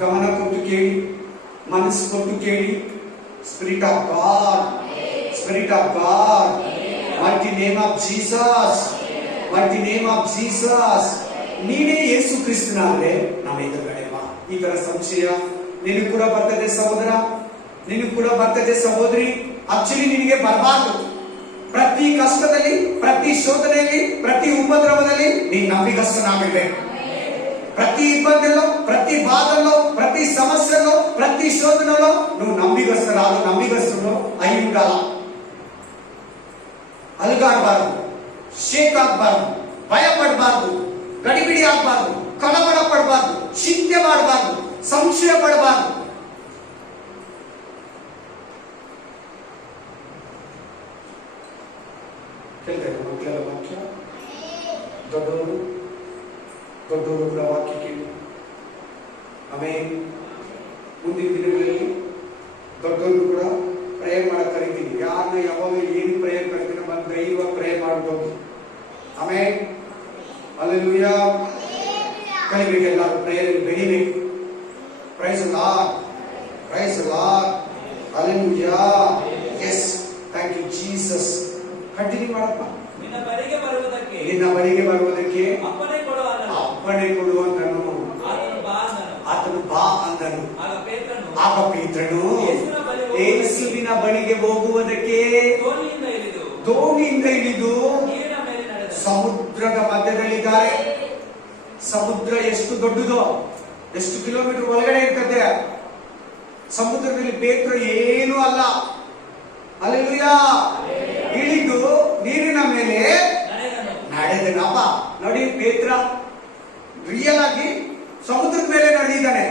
ಗಮನ ಕೊಟ್ಟು ಕೇಳಿ, ಮನಸ್ಸು ಕೊಟ್ಟು ಕೇಳಿ. Spirit of god, spirit of god, mighty name of Jesus, mighty name of Jesus. ನೀನೇ ಯೇಸು ಕ್ರಿಸ್ತನಾದ್ರೆ ನಮ್ಮ ಎದುರುಗಡೆ ಬಾ. ಈ ತರ ಸಂಶಯ ನಿನಗೆ ಕೂಡ ಬರ್ತದೆ ಸಹೋದರ, ನಿನಗೆ ಕೂಡ ಬರ್ತದೆ ಸಹೋದರಿ. ಆಕ್ಚುಲಿ ನಿನಗೆ ಬರಬಾರ್ದು. ಪ್ರತಿ ಕಷ್ಟದಲ್ಲಿ, ಪ್ರತಿ ಶೋಧನೆಯಲ್ಲಿ, ಪ್ರತಿ ಉಪದ್ರವದಲ್ಲಿ ನೀನು ನಂಬಿಗಸ್ತನಾಗಬೇಕು. ಪ್ರತಿ ಇಬ್ಬಂದಲ್ಲೋ, ಪ್ರತಿ ಬಾಧಲ್ಲೋ, ಪ್ರತಿ ಸಮಸ್ಯೆಲ್ಲೋ, ಪ್ರತಿ ಶೋಧನಲ್ಲೋ నువ్వు ನಂಬಿಗಸ್ತರು ಅಯ್ಯುಂಡಲ್ಲ. ಅಲ್ಗಾಡಬಾರ್ದು, ಶೇಕ್ ಆಗಬಾರ್ದು, ಭಯ ಪಡಬಾರ್ದು, ಗಡಿಬಿಡಿ ಆಗಬಾರ್ದು. ಕಳವಳ ಪಡಬಾರ್ದು, ಚಿಂತೆ ಮಾಡಬಾರ್ದು, ಸಂಶಯ ಪಡಬಾರ್ದು. ಕೇಳ್ತಾರೆ ಮಕ್ಕಳೆಲ್ಲ ವಾಕ್ಯ, ದೊಡ್ಡವರು ಕೂಡ ವಾಕ್ಯ ಕೇಳಿ. ಆಮೇಲೆ ಮುಂದಿನ ದಿನಗಳಲ್ಲಿ ದೊಡ್ಡವರು ಕೂಡ ಪ್ರೇಯರ್ ಮಾಡಕ್ ಕರಿತೀನಿ. ಯಾರನ್ನ ಯಾವಾಗ ಏನು ಪ್ರೇಯರ್ ಕರಿತೀನಿ ಬಂದು ಧೈರ್ಯವಾಗಿ ಪ್ರೇಯರ್ ಮಾಡ್ಬೋದು. ಆಮೇಲೆ ಹಲ್ಲೆಲೂಯಾ. ಕಲಿಬೇಕು, ಎಲ್ಲರೂ ಪ್ರೇಯರ್ ಬೆಳಿಬೇಕು. Praise lord, praise lord, hallelujah. Yes, thank you Jesus. Continue ಮಾಡಪ್ಪ. ನಿನ್ನ ಬಳಿಗೆ ಬರುವುದಕ್ಕೆ ಅಪ್ಪಣೆ ಕೊಡುವಂತನು. ಆತನು ಬಾ ಅಂದನು. ಆಗ ಪೇತ್ರನು ಯೇಸುವಿನ ಬಳಿಗೆ ಹೋಗುವುದಕ್ಕೆ ದೋಣಿಯಿಂದ ಇಳಿದು ಸಮುದ್ರದ ಮಧ್ಯದಲ್ಲಿದ್ದಾರೆ. ಸಮುದ್ರ ಎಷ್ಟು ದೊಡ್ಡದೋ, ಎಷ್ಟು ಕಿಲೋಮೀಟರ್ ಒಳಗಡೆ ಇರ್ತದೆ. ಸಮುದ್ರದಲ್ಲಿ ಪೇತ್ರ ಏನೂ ಅಲ್ಲ. ಹಲ್ಲೆಲೂಯಾ. ಇಳಿದು ನೀರಿನ ಮೇಲೆ ನಡೆದನಪ್ಪ. ನೋಡಿ, ಪೇತ್ರ ರಿಯಲ್ ಆಗಿ ಸಮುದ್ರದ ಮೇಲೆ ನಡೆದಿದ್ದಾನೆ.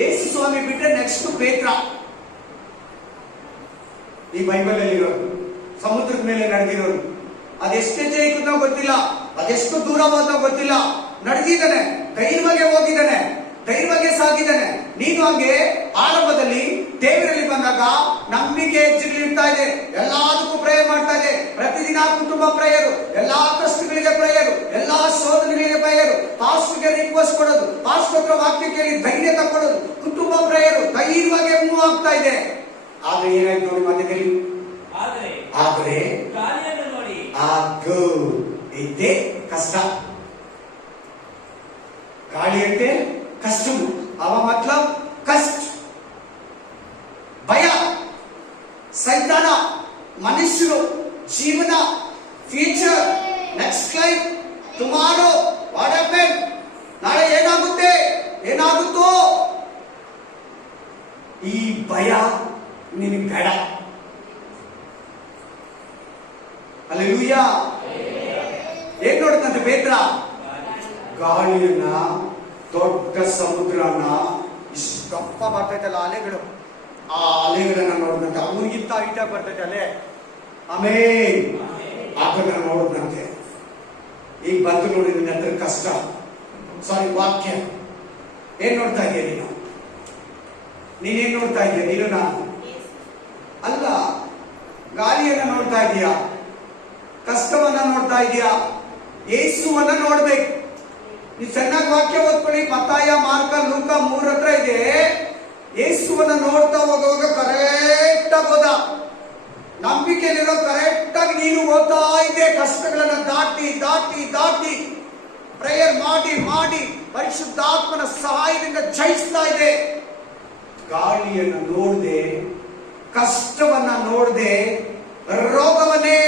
ಯೇಸು ಸ್ವಾಮಿ ಬಿಟ್ಟರೆ ನೆಕ್ಸ್ಟ್ ಪೇತ್ರ ಈ ಬೈಬಲ್ ಅಲ್ಲಿ ಇರೋರು, ಸಮುದ್ರದ ಮೇಲೆ ನಡೆದಿರೋರು. ಅದೆಷ್ಟು ಹೆಜ್ಜೆ ಇಕ್ಕುತ್ತೋ ಗೊತ್ತಿಲ್ಲ, ಅದೆಷ್ಟು ದೂರ ಹೋದೋ ಗೊತ್ತಿಲ್ಲ. ನಡೆದಿದ್ದಾನೆ, ಧೈರ್ಯವಾಗಿ ಹೋಗಿದ್ದಾನೆ, ಧೈರ್ಯವಾಗಿ ಸಾಗಿದ್ದಾನೆ. ನೀನು ಹಂಗೆ ಆರಂಭದಲ್ಲಿ ದೇವರಲ್ಲಿ ಬಂದಾಗ ನಂಬಿಕೆ ಹೆಚ್ಚಿರ್ತಾ ಇದೆ, ಎಲ್ಲದಕ್ಕೂ ಪ್ರೇಯರ್ ಮಾಡ್ತಾ ಇದೆ. ಪ್ರತಿದಿನ ಕುಟುಂಬ ಪ್ರೇಯರು, ಎಲ್ಲಾ ಕಷ್ಟಗಳಿಗೆ ಪ್ರೇಯರು, ಎಲ್ಲಾ ಶೋಧನೆಗಳಿಗೆ ಪ್ರೇಯರು, ಪಾಸ್ಟರ್ಗೆ ರಿಕ್ವೆಸ್ಟ್ ಕೊಡೋದು, ಪಾಸ್ಟರ್ ಹತ್ರ ವಾಕ್ಯ ಕೇಳಿ ಧೈರ್ಯ ತಗೊಳ್ಳೋದು, ಕುಟುಂಬ ಪ್ರೇಯರು ಧೈರ್ಯವಾಗಿ ಮೂವ್ ಆಗ್ತಾ ಇದೆ. ಆದ್ರೆ ಏನಾಯ್ತು ನೋಡಿ ಮಧ್ಯದಲ್ಲಿ? ಆದ್ರೆ ಅದು ಇದ್ದೇ ಕಷ್ಟ. ಗಾಳಿ అంటే ಕಷ್ಟము, ಅವ ಮತ್ಲಬ್ ಕಷ್ಟ, ಭಯ, ಸೈತಾನ, ಮನುಷ್ಯರು, ಜೀವನ, future, next life, tomorrow, what happen, ನಾಳೆ ಏನಾಗುತ್ತೋ ಈ ಭಯ ನಿನಗೆ ಬೇಡ. ಹಲ್ಲೆಲೂಯಾ. ಏನ್ ನೋಡುತ್ತಂತೆ ಪೇತ್ರ? ಗಾಳಿಯನ್ನ, ದೊಡ್ಡ ಸಮುದ್ರನ, ಇಷ್ಟಪ್ಪ ಬರ್ತೈತಲ್ಲ ಅಲೆಗಳು, ಆ ಅಲೆಗಳನ್ನ ನೋಡಿದಂತೆ ಅವ್ರಿಗಿಂತ ಹೈಟಾಗಿ ಬರ್ತೈತೆ ಅಲೆ. ಆಮೇಲೆ ಆತನ ನೋಡಿದಂತೆ ಈಗ ಬಂದು ನೋಡಿದ್ರೆ ಅದ್ರ ಕಷ್ಟ. ಸಾರಿ, ವಾಕ್ಯ ಏನ್ ನೋಡ್ತಾ ಇದೀಯ ನೀನೇನ್ ನೋಡ್ತಾ ಇದೀಯ? ನೀನು ನಾನು ಅಲ್ಲ, ಗಾಳಿಯನ್ನ ನೋಡ್ತಾ ಇದೀಯಾ? ಕಷ್ಟವನ್ನ ನೋಡ್ತಾ ಇದೀಯಾ? ಯೇಸುವನ್ನ ನೋಡ್ಬೇಕು. ನೀವು ಚೆನ್ನಾಗಿ ವಾಕ್ಯ ಓದ್ಕೊಳ್ಳಿ. ಮತ್ತಾಯ, ಮಾರ್ಕ, ಲೂಕ 3 ಹತ್ರ ಇದೆ. ಯೇಸುವನ್ನ ನೋಡ್ತಾ ಹೋಗುವಾಗ ಕರೆಕ್ಟ್ ಆಗಿ ಹೋದ. ನಂಬಿಕೆಯಲ್ಲಿರೋ ಕರೆಕ್ಟ್ ಆಗಿ ನೀನು ಓದ್ತಾ ಇದ್ದೆ. ಕಷ್ಟಗಳನ್ನ ದಾಟಿ ದಾಟಿ ದಾಟಿ ಪ್ರೇಯರ್ ಮಾಡಿ ಮಾಡಿ ಪರಿಶುದ್ಧಾತ್ಮನ ಸಹಾಯದಿಂದ ಜಯಿಸ್ತಾ ಇದೆ. ಗಾಳಿಯನ್ನ ನೋಡದೆ, ಕಷ್ಟವನ್ನ ನೋಡದೆ, ರೋಗವನ್ನೇ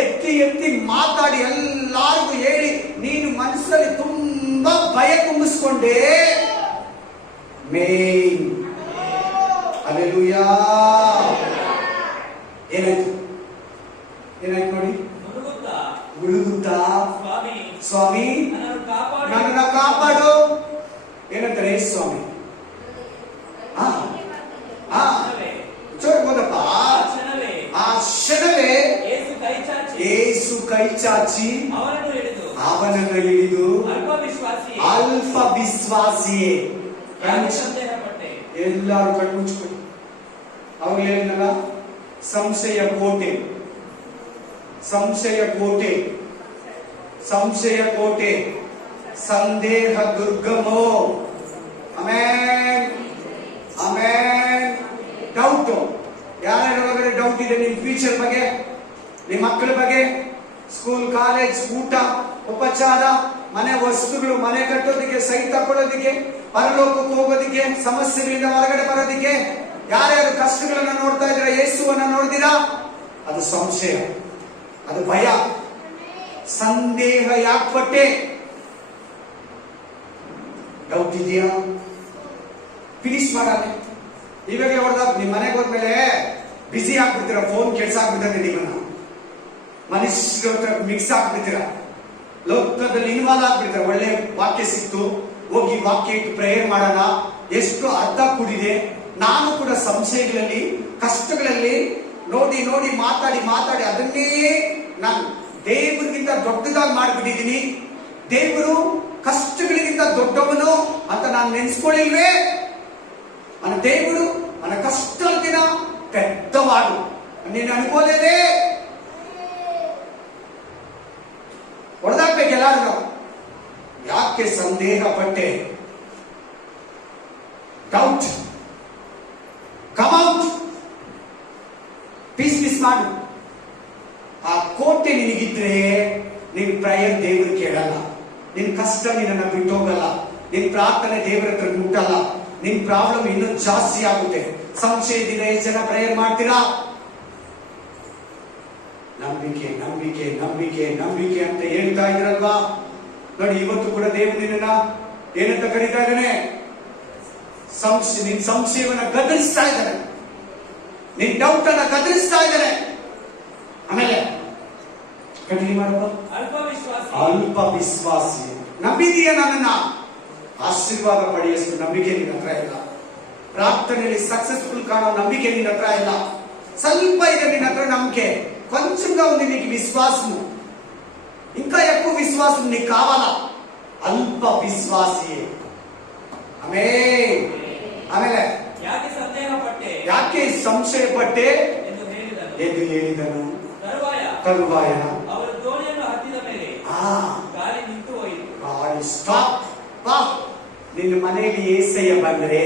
ಎತ್ತಿ ಎತ್ತಿ ಮಾತಾಡಿ ಎಲ್ಲರಿಗೂ ಹೇಳಿ ನೀನು ಮನಸ್ಸಲ್ಲಿ ತುಂಬಾ ಭಯ ತುಂಬಿಸ್ಕೊಂಡೆ. Main hallelujah. ಏನಾಯ್ತು ನೋಡಿ? ಮುಳುಗುತ್ತಾ ಸ್ವಾಮಿ ನನ್ನನ್ನು ಕಾಪಾಡು ಏನಂತಾರೆ ಸ್ವಾಮಿ. ಚೋರ್ಬೋದಪ್ಪ. ಆ ಕ್ಷಣವೇ ಯೇಸು ಕೈ ಚಾಚಿ ಅವನನ್ನು ಹಿಡಿದು ಅಲ್ಪ ವಿಶ್ವಾಸಿಯೇ ಎಲ್ಲರೂ ಕಣ್ಣು ಮುಚ್ಕೊಂಡು ಅವ್ರು ಹೇಳಿದ್ನಲ್ಲ, ಸಂಶಯ ಕೋಟೆ, ಸಂಶಯ ಕೋಟೆ, ಸಂಶಯ ಕೋಟೆ, ಸಂದೇಹ ದುರ್ಗಮೋ. ಆಮೇನ್ ಆಮೇನ್. ಡೌಟ್, ಯಾರ್ಯಾರ ಡೌಟ್ ಇದೆ ನಿಮ್ ಫ್ಯೂಚರ್ ಬಗ್ಗೆ, ನಿಮ್ ಮಕ್ಕಳ ಬಗ್ಗೆ, ಸ್ಕೂಲ್, ಕಾಲೇಜ್, ಊಟ, ಉಪಚಾರ, ಮನೆ ವಸ್ತುಗಳು, ಮನೆ ಕಟ್ಟೋದಿಕ್ಕೆ, ಸೈಟ್ ತಕೊಳ್ಳೋದಿಕ್ಕೆ, ಪರಲೋಕಕ್ಕೆ ಹೋಗೋದಿಕ್ಕೆ, ಸಮಸ್ಯೆಗಳಿಂದ ಹೊರಗಡೆ ಬರೋದಿಕ್ಕೆ, ಯಾರ್ಯಾರು ಕಷ್ಟಗಳನ್ನ ನೋಡ್ತಾ ಇದ್ದೀರಾ, ಯೇಸುವನ್ನ ನೋಡಿದಿರಾ? ಅದು ಸಂಶಯ, ಅದು ಭಯ, ಸಂದೇಹ. ಯಾಕೆ ಡೌಟ್ ಇದೆಯಾ? ಫಿನಿಶ್ ಮಾಡಾನೆ. ಇವಾಗ ಹೊಡೆದಾಗ ನಿಮ್ ಮನೆಗೆ ಹೋದ್ಮೇಲೆ ಬಿಸಿ ಆಗ್ಬಿಡ್ತೀರ, ಫೋನ್ ಕೆಲ್ಸಾಕ್ಬಿಡ್ತದೆ, ನಿಮ್ಮನ್ನ ಮನುಷ್ಯರ ಮಿಕ್ಸ್ ಆಗ್ಬಿಡ್ತೀರ, ಲೋಕದಲ್ಲಿ ಇನ್ವಾಲ್ವ್ ಆಗ್ಬಿಡ್ತೀರ. ಒಳ್ಳೆ ವಾಕ್ಯ ಸಿಕ್ತು, ಹೋಗಿ ವಾಕ್ಯ ಇಟ್ಟು ಪ್ರೇಯರ್ ಮಾಡೋಣ, ಎಷ್ಟು ಅರ್ಥ ಕೂಡಿದೆ. ನಾನು ಕೂಡ ಸಂಶಯಗಳಲ್ಲಿ, ಕಷ್ಟಗಳಲ್ಲಿ ನೋಡಿ ನೋಡಿ ಮಾತಾಡಿ ಮಾತಾಡಿ ಅದನ್ನೇ ನಾನು ದೇವರಿಗಿಂತ ದೊಡ್ಡದಾಗಿ ಮಾಡಿಬಿಟ್ಟಿದ್ದೀನಿ. ದೇವರು ಕಷ್ಟಗಳಿಗಿಂತ ದೊಡ್ಡವನು ಅಂತ ನಾನು ನೆನೆಸ್ಕೊಳ್ಳಿಲ್ವೇ? మన దేవుడు మన కష్టాల దిన పెద్దవాడు నేను అనుకోలేదే. ಹೊಡೆದಾಕ್ಬೇಕು ಎಲ್ಲಾರು ನಾವು. ಯಾಕೆ ಸಂದೇಹ ಪಟ್ಟೆ? ಡೌಟ್ ಕಮ್ ಔಟ್, ಪೀಸ್ ಮಾಡು. ಆ ಕೋಟೆ ನಿನಗಿದ್ರೆ ನಿನ್ ಪ್ರೇಯರ್ ದೇವರು ಕೇಳಲ್ಲ, ನಿನ್ ಕಷ್ಟ ನಿನ್ನ ಬಿಟ್ಟೋಗಲ್ಲ, ನಿನ್ ಪ್ರಾರ್ಥನೆ ದೇವರ ಹತ್ರ ಮುಟ್ಟಲ್ಲ, ನಿನ್ ಪ್ರಾಬ್ಲಮ್ ಇನ್ನೂ ಜಾಸ್ತಿ ಆಗುತ್ತೆ. ಸಂಶಯದಿಂದ ಎಷ್ಟು ಜನ ಪ್ರೇಯರ್ ಮಾಡ್ತೀರಾ? ನಂಬಿಕೆ ನಂಬಿಕೆ ನಂಬಿಕೆ ನಂಬಿಕೆ ಅಂತ ಹೇಳ್ತಾ ಇದ್ರಲ್ವಾ? ನೋಡಿ, ಇವತ್ತು ಕೂಡ ದೇವರು ನಿನ್ನ ಏನಂತ ಕರೀತಾ ಇದ್ದಾನೆ? ನಿನ್ ಸಂಶಯವನ್ನ ಗದರಿಸ್ತಾ ಇದ್ದಾನೆ, ನಿನ್ ಡೌಟ್ ಅನ್ನ ಗದರಿಸ್ತಾ ಇದ್ದಾನೆ. ಆಮೇಲೆ ಕಂಟಿನ್ಯೂ ಮಾಡಪ್ಪ. ಅಲ್ಪ ವಿಶ್ವಾಸಿ, ನಂಬಿದೀಯ ನನ್ನನ್ನ? ಆಶೀರ್ವಾದ ಪಡೆಯಷ್ಟು ನಂಬಿಕೆ ನಿನ್ನ ಹತ್ರ ಇಲ್ಲ. ಪ್ರಾರ್ಥನೆಯಲ್ಲಿ ಸಕ್ಸಸ್ಫುಲ್ ಕಾಣೋ ನಂಬಿಕೆ ನಿನ್ನ ಹತ್ರ ಇಲ್ಲ. ಸ್ವಲ್ಪ ಇದೆ నిన్న హత్ర నమ్మకే, కొంచెంగా ఉంది నీకు విశ్వాసము. ఇంకా ఎక్కువ విశ్వాసం నీకు కావాలా? అల్ప విశ్వాసి. ఆమేన్. ಆಮೇಲೆ ಯಾಕೆ ಸಂಶಯ ಪಟ್ಟೆ ಎಂದು ಹೇಳಿದನು. ತರುವಾಯ ಅವರು ದೋಣಿಯನ್ನು ಹತ್ತಿದ ಮೇಲೆ ಗಾಳಿ ನಿಂತು ಹೋಯಿತು. ಗಾಳಿ ಸ್ಟಾಪ್. ನಿನ್ನ ಮನೆಯಲ್ಲಿ ಏಸಯ್ಯ ಬಂದ್ರೆ,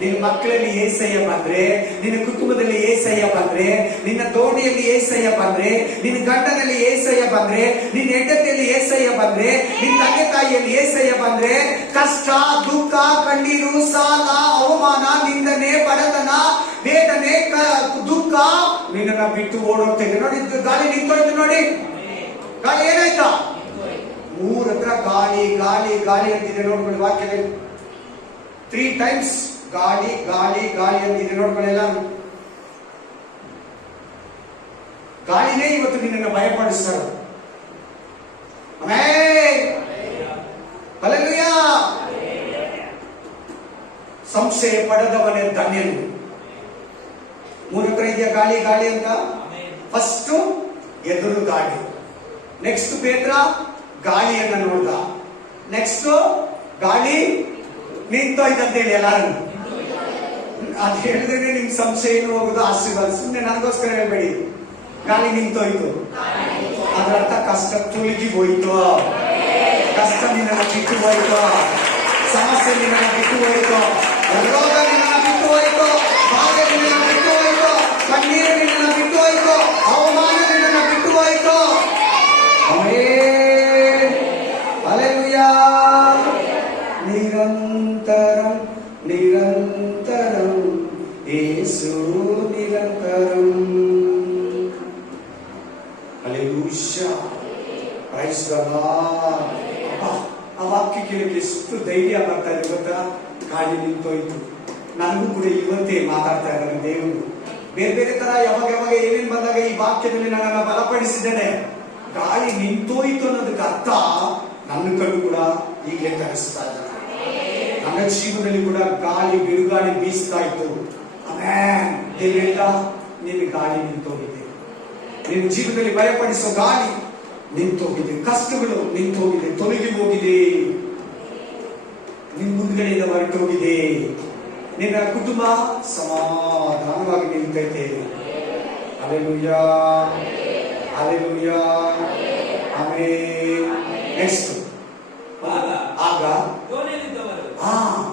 ನಿನ್ನ ಮಕ್ಕಳಲ್ಲಿ ಏಸಯ್ಯ ಬಂದ್ರೆ, ನಿನ್ನ ಕುಟುಂಬದಲ್ಲಿ ಏಸಯ್ಯ ಬಂದ್ರೆ, ನಿನ್ನ ದೋಣಿಯಲ್ಲಿ ಏಸಯ್ಯ ಬಂದ್ರೆ, ನಿನ್ನ ಗಂಡನಲ್ಲಿ ಏಸಯ್ಯ ಬಂದ್ರೆ, ನಿನ್ನ ಹೆಂಡತಿಯಲ್ಲಿ ಏಸಯ್ಯ ಬಂದ್ರೆ, ನಿನ್ನ ತಂದೆ ತಾಯಿಯಲ್ಲಿ ಏಸಯ್ಯ ಬಂದ್ರೆ, ಕಷ್ಟ, ದುಃಖ, ಕಣ್ಣೀರು, ಸಾಲ, ಅವಮಾನ, ನಿಂದನೆ, ಬಡತನ, ವೇದನೆ, ದುಃಖ ನಿನ್ನನ್ನ ಬಿಟ್ಟು ಓಡೋಗ್ತೇನೆ. ನೋಡಿ, ಗಾಳಿ ನಿಂತೋಯ್ತು. ನೋಡಿ, ಗಾಳಿ ಏನಾಯ್ತಾ? ಮೂರ ಹತ್ರ ಗಾಳಿ ಗಾಳಿ ಗಾಳಿ ಅಂತಿದೆ. ನೋಡ್ಕೊಳ್ಳಿ ವಾಕ್ಯದಲ್ಲಿ 3 times ಗಾಳಿ ಗಾಳಿ ಗಾಳಿ ಅಂತಿದೆ. ನೋಡ್ಕೊಳ್ಳಿಲ್ಲ, ಗಾಳಿನೇ ಇವತ್ತು ನಿನ್ನನ್ನು ಭಯಪಡಿಸ್ತಾರೆ. ಹಲ್ಲೆಲೂಯಾ. ಸಂಶಯ ಪಡೆದವನೇ ಧನ್ಯನು. ಮೂರ ಹತ್ರ ಇದೆಯಾ ಗಾಳಿ ಗಾಳಿ ಅಂತ? ಫಸ್ಟ್ ಎದುರು ಗಾಳಿ, ನೆಕ್ಸ್ಟ್ ಪೇತ್ರ ಗಾಳಿಯನ್ನ ನೋಡ್ದ, ನೆಕ್ಸ್ಟ್ ಗಾಳಿ ನಿಂತೋಯ್ತಂತೇಳಿ ಎಲ್ಲಾರು. ಅದು ಹೇಳಿದ್ರೆ ನಿಮ್ ಸಂಶಯ ಏನು ಹೋಗುದು, ಆಶೀರ್ವಾದ. ಸುಮ್ಮನೆ ನನಗೋಸ್ಕರ ಹೇಳ್ಬೇಡಿ. ಗಾಳಿ ನಿಂತೋಯ್ತು, ಅದರ ಅರ್ಥ ಕಷ್ಟ ತುಳುಕಿ ಹೋಯ್ತು, ಕಷ್ಟ ನಿನ್ನ ಬಿಟ್ಟು ಹೋಯ್ತು, ಸಮಸ್ಯೆ ನಿನ್ನ ಬಿಟ್ಟು ಹೋಯ್ತು, ರೋಗ ನಿನ್ನ ಬಿಟ್ಟು ಹೋಯ್ತು, ಬಾಧೆ ನಿನ್ನ ಬಿಟ್ಟು ಹೋಯ್ತು, ಕಣ್ಣೀರು ನಿನ್ನ ಬಿಟ್ಟು ಹೋಯ್ತು, ಅವಮಾನ ನಿನ್ನ ಬಿಟ್ಟು ಹೋಯ್ತು. ಹಲ್ಲೆಲೂಯಾ. ನಿರಂತರಂ ನಿರಂತರಂ ಯೇಸು ನಿರಂತರಂ. ಹಲ್ಲೆಲೂಯಾ. Praise the Lord. ಆ ವಾಕ್ಯ ಕೇಳಕ್ಕೆ ಎಷ್ಟು ಧೈರ್ಯ ಬರ್ತಾ ಇದೆ ಗೊತ್ತಾ? ಗಾಳಿ ನಿಂತೋಯ್ತು. ನನಗೂ ಕೂಡ ಇವತ್ತೇ ಮಾತಾಡ್ತಾ ಇದ್ದಾರೆ ದೇವರು. ಬೇರೆ ಬೇರೆ ತರ ಯಾವಾಗ ಯಾವಾಗ ಏನೇನ್ ಬಂದಾಗ ಈ ವಾಕ್ಯದಲ್ಲಿ ನನ್ನನ್ನ ಬಲಪಡಿಸಿದ್ದೇನೆ. ಗಾಳಿ ನಿಂತೋಯ್ತು ಅನ್ನೋದಕ್ಕೆ ಅರ್ಥ ನನ್ನ ಕಣ್ಣು ಕೂಡ ಈಗಲೇ ತರಿಸ್ತಾ ಇದ್ದಾರೆ. ನನ್ನ ಜೀವನದಲ್ಲಿ ಕೂಡ ಗಾಳಿ ಬಿರುಗಾಳಿ ಬೀಸ್ತಾ ಇತ್ತು. ಆಮೇನ್. ದೇವರಿಂದ ನಿನ್ನ ಗಾಳಿ ನಿಂತೋಗಿದೆ. ನಿನ್ನ ಜೀವನದಲ್ಲಿ ಭಯಪಡಿಸೋ ಗಾಳಿ ನಿಂತೋಗಿದೆ, ಕಷ್ಟಗಳು ನಿಂತೋಗಿದೆ, ತೊಲಗಿ ಹೋಗಿದೆ, ನಿನ್ನ ಮುಂದ್ಗಡೆಯಿಂದ ಹೊರಟೋಗಿದೆ. ನಿನ್ನ ಕುಟುಂಬ ಸಮಾಧಾನವಾಗಿ ನಿಲ್ತೈತೆ. Hallelujah, hallelujah, amen. ನೆಕ್ಸ್ಟ್, ಆಗ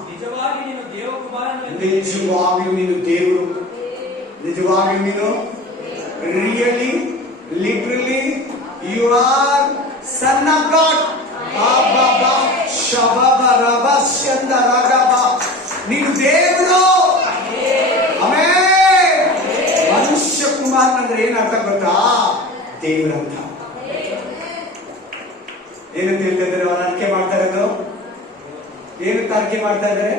ನಿಜವಾಗಿ ನೀನು ದೇವಕುಮಾರನು, ನಿಜವಾಗಿಯೂ ನೀನು ದೇವರು, ನಿಜವಾಗಿಯೂ ನೀನು really literally you are son of God. ನೀನು ದೇವರು. ಆಮೆನ್. ಮನುಷ್ಯ ಕುಮಾರನಂದ್ರೆ ಏನರ್ಥ ಗೊತ್ತಾ? ದೇವರಂತ. ಏನಂತ ಹೇಳ್ತಾ ಇದ್ದಾರೆ? ಅವರ ಅರಿಕೆ ಮಾಡ್ತಾ ಇರೋದು ಏನಂತ ಅರಿಕೆ ಮಾಡ್ತಾ ಇದ್ದಾರೆ?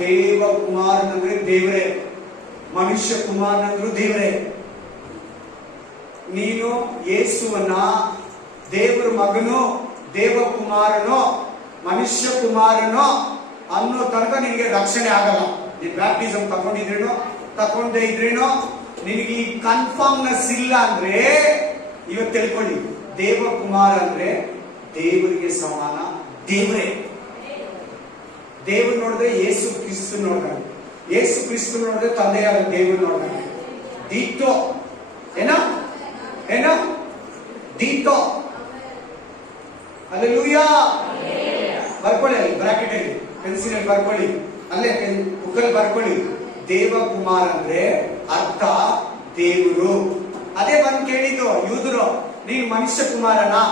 ದೇವ ಕುಮಾರನಂದ್ರೆ ದೇವರೇ, ಮನುಷ್ಯ ಕುಮಾರನಂದ್ರು ದೇವರೇ. ನೀನು ಯೇಸುವನ್ನ ದೇವರ ಮಗನು, ದೇವ ಕುಮಾರನು, ಮನುಷ್ಯ ಕುಮಾರನೋ ಅನ್ನೋ ತನಕ ನಿನಗೆ ರಕ್ಷಣೆ ಆಗಲ್ಲ. ನೀನ್ ಬ್ಯಾಪ್ಟಿಸಮ್ ತಕೊಂಡೇ ಇದ್ರೇನೋ ನಿನಗೆ ಈ ಕನ್ಫರ್ಮ್ನೆಸ್ ಇಲ್ಲ ಅಂದ್ರೆ ಇವತ್ತು ತಿಳ್ಕೊಳ್ಳಿ, ದೇವಕುಮಾರ ಅಂದ್ರೆ ದೇವರಿಗೆ ಸಮಾನ. ದೇವರೇ ದೇವರು ನೋಡಿದ್ರೆ ಯೇಸು ಕ್ರಿಸ್ತು ನೋಡ್ತಾನೆ, ಯೇಸು ಕ್ರಿಸ್ತು ನೋಡಿದ್ರೆ ತಂದೆಯಾದ ದೇವರು ನೋಡ್ತಾನೆ. ದೀಟೋ ಏನ ದೀಟೋ. ಹಲ್ಲೆಲೂಯಾ. ಬರ್ಕೊಳ್ಳಿ, ಅಲ್ಲಿ ಬ್ರಾಕೆಟ್ ಅಲ್ಲಿ ಪೆನ್ಸಿಲ್ ಅಲ್ಲಿ ಬರ್ಕೊಳ್ಳಿ, ಅಲ್ಲೇ ಬುಕ್ಕಲ್ಲಿ ಬರ್ಕೊಳ್ಳಿ. ದೇವಕುಮಾರ ಅಂದ್ರೆ ಅರ್ಥ ದೇವರು. ಅದೇ ಬಂದು ಕೇಳಿದ್ದು ಯೂದರು, ನೀನ್ ಮನುಷ್ಯ ಕುಮಾರನಾ,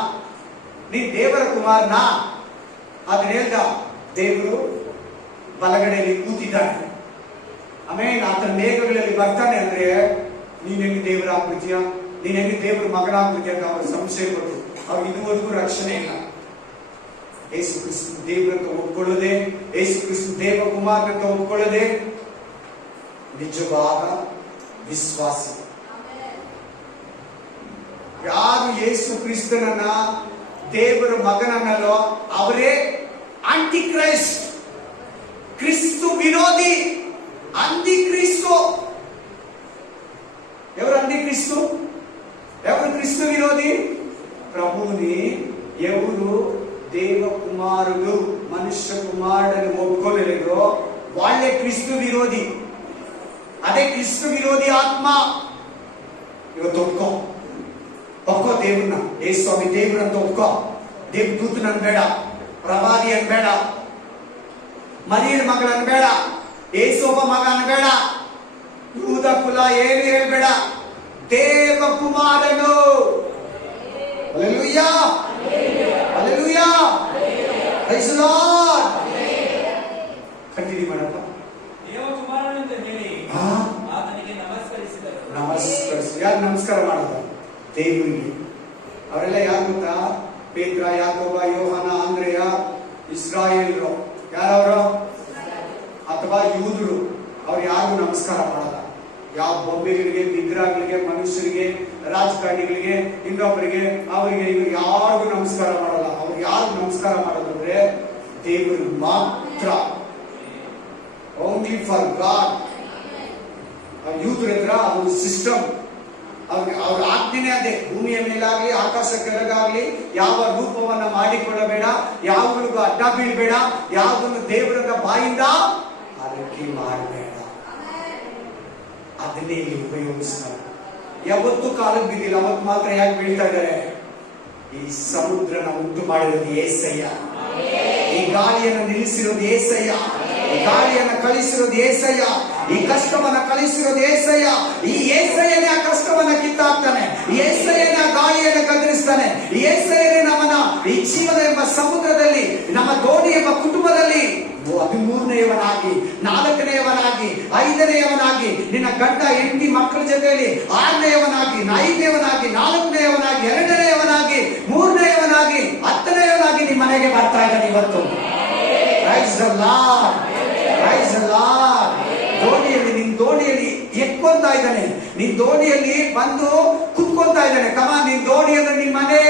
ನೀನ್ ದೇವರ ಕುಮಾರನಾ? ಅದನ್ನ ಹೇಳ್ದ, ದೇವರು ಬಲಗಡೆಯಲ್ಲಿ ಕೂತಿದ್ದಾನೆ, ಆಮೇಲೆ ಆತನ ಮೇಘಗಳಲ್ಲಿ ಬರ್ತಾನೆ ಅಂದ್ರೆ ನೀನ್ ಹೆಂಗೆ ದೇವರ ಆಗ್ಬಿಡ್ತೀಯ, ನೀನ್ ಹೆಂಗೆ ದೇವರ ಮಗನಾಗ್ಬಿಡ್ತೀಯ ಅಂತ ಅವ್ರ ಸಂಶಯ ಪಟ್ಟು ಅವ್ರಿಗೆ ಇದುವರೆಗೂ ರಕ್ಷಣೆ ಇಲ್ಲ. ಯೇಸು ಕ್ರಿಸ್ತು ದೇವರಂತ ಒಪ್ಕೊಳ್ಳದೆ, ಯೇಸು ಕ್ರಿಸ್ತು ದೇವಕುಮಾರನಂತ ಒಪ್ಕೊಳ್ಳದೆ ನಿಜವಾದ ವಿಶ್ವಾಸಿ. ಯಾರು ಯೇಸು ಕ್ರಿಸ್ತನನ್ನ ದೇವರ ಮಗನನ್ನಲ್ಲೋ ಅವರೇ ಆಂಟಿ ಕ್ರೈಸ್ಟ್, ಕ್ರಿಸ್ತು ವಿರೋಧಿ, ಅಂತಿ ಕ್ರಿಸ್ತು. ఎవరు అంది క్రీస్తు? ఎవరు క్రీస్తు విరోధి? ప్రభుని ఎవరు దేవ కుమారుడు మనుష్య కుమారుడని ఒప్పుకోలేదో వాళ్ళే క్రీస్తు విరోధి. అదే క్రీస్తు విరోధి ఆత్మ. ಇವತ್ತು ಒಪ್ಕೋ ದೇವ್ರನ್ನ, ಏ ಸ್ವಾಮಿ ದೇವ್ರಂತ ಒಪ್ಕೋ. ದೇವದೂತನ ಅನ್ಬೇಡ, ಪ್ರವಾದಿ ಅನ್ಬೇಡ, ಮರಿಯಳ ಮಗಳ ಅನ್ಬೇಡ, ಏಸೋಬ ಮಗ ಅನ್ಬೇಡ, ಯೂದ ಕುಲ ಏನು ಹೇಳ್ಬೇಡ, ದೇವಕುಮಾರನು. Hallelujah, hallelujah, praise the Lord. Continue ಮಾಡಪ್ಪ. ದೇವಕುಮಾರನೆಂದು ಹೇಳಿ ಆತನಿಗೆ ನಮಸ್ಕರಿಸಿದರು. ಯಾರು ನಮಸ್ಕಾರ ಮಾಡಿದ? ದೇವರಿಗೆ. ಅವರೆಲ್ಲ ಯಾರು ಗೊತ್ತಾ? ಪೇತ್ರ, ಯಾಕೋಬ, ಯೋಹಾನ, ಆಂದ್ರೆಯ, ಇಸ್ರಾಯೇಲ್ರು. ಯಾರವರು? ಅಥವಾ ಯೂದರು. ಅವ್ರು ಯಾರಿಗೂ ನಮಸ್ಕಾರ ಮಾಡಲ್ಲ. ಯಾವ ಬೊಂಬೆಗಳಿಗೆ, ವಿಗ್ರಹಗಳಿಗೆ, ಮನುಷ್ಯರಿಗೆ, ರಾಜಕಾರಣಿಗಳಿಗೆ, ಇನ್ನೊಬ್ಬರಿಗೆ, ಅವರಿಗೆ ಇವ್ರಿಗೆ ಯಾರಿಗೂ ನಮಸ್ಕಾರ ಮಾಡಲ್ಲ. ಅವ್ರು ಯಾರು ನಮಸ್ಕಾರ ಮಾಡೋದಂದ್ರೆ ದೇವರಿಗೆ ಮಾತ್ರ. Only for god. ಯೂತ್ರ ಹತ್ರ ಅದೊಂದು ಸಿಸ್ಟಮ್. ಅವ್ರ ಆಜ್ಞೆನೇ ಅದೇ. ಭೂಮಿಯ ಮೇಲಾಗ್ಲಿ ಆಕಾಶ ಕೆಳಗಾಗ್ಲಿ ಯಾವ ರೂಪವನ್ನ ಮಾಡಿಕೊಳ್ಳಬೇಡ, ಯಾವುಗಳಿಗೂ ಅಡ್ಡ ಬೀಳ್ಬೇಡ, ಯಾವುದನ್ನು ದೇವರ ಬಾಯಿಂದ ಆರೈಕೆ ಮಾಡಬೇಡ. ಅದನ್ನೇ ಇಲ್ಲಿ ಉಪಯೋಗಿಸ್ತಾರೆ. ಯಾವತ್ತೂ ಕಾಲಕ್ಕೆ ಬಿದ್ದಿಲ್ಲ, ಅವತ್ತು ಮಾತ್ರ ಯಾಕೆ ಬೀಳ್ತಾ ಇದ್ದಾರೆ? ಈ ಸಮುದ್ರನ ಉಂಟು ಮಾಡಿರೋದು ಏಸಯ್ಯ, ಈ ಗಾಳಿಯನ್ನು ನಿಲ್ಲಿಸಿರೋದು ಏಸಯ್ಯ, ಈ ಗಾಳಿಯನ್ನು ಕಳಿಸಿರೋದು ಏಸಯ್ಯ, ಈ ಕಷ್ಟವನ್ನ ಕಳಿಸಿರೋದು ಏಸಯ್ಯ. ಈ ಏಸಯ್ಯನೇ ಆ ಕಷ್ಟವನ್ನ ಕಿತ್ತಾಕ್ತಾನೆ, ಈ ಏಸಯ್ಯನೇ ಆ ಗಾಳಿಯನ್ನು ಕದರಿಸ್ತಾನೆ, ಈ ಏಸಯ್ಯನೇ ನಮ್ಮನ್ನ ಈ ಜೀವನ ಎಂಬ ಸಮುದ್ರದಲ್ಲಿ, ನಮ್ಮ ದೋಣಿ ಎಂಬ ಕುಟುಂಬದಲ್ಲಿ 13ನೇಯವನಾಗಿ, 4ನೇಯವನಾಗಿ, 5ನೇಯವನಾಗಿ, ನಿನ್ನ ಗಂಡ ಹೆಂಡತಿ ಮಕ್ಕಳ ಜೊತೆಯಲ್ಲಿ 6ನೇಯವನಾಗಿ, 5ನೇಯವನಾಗಿ, 4ನೇಯವನಾಗಿ, 2ನೇಯವನಾಗಿ, 3ನೇಯವನಾಗಿ, 10ನೇಯವನಾಗಿ ನಿಮ್ಮ ಮನೆಗೆ ಬರ್ತಾ ಇದ್ದಾನೆ ಇವತ್ತು. Praise the lord, praise the lord. ದೋಣಿಯಲ್ಲಿ, ನಿನ್ ದೋಣಿಯಲ್ಲಿ ಎತ್ಕೊಂತಾ ಇದ್ದಾನೆ, ನಿನ್ ದೋಣಿಯಲ್ಲಿ ಬಂದು ಕುತ್ಕೊಂತಾ ಇದ್ದಾನೆ. ಕಮ, ನಿನ್ ದೋಣಿ ಅಂದ್ರೆ ನಿನ್ ಮನೆ,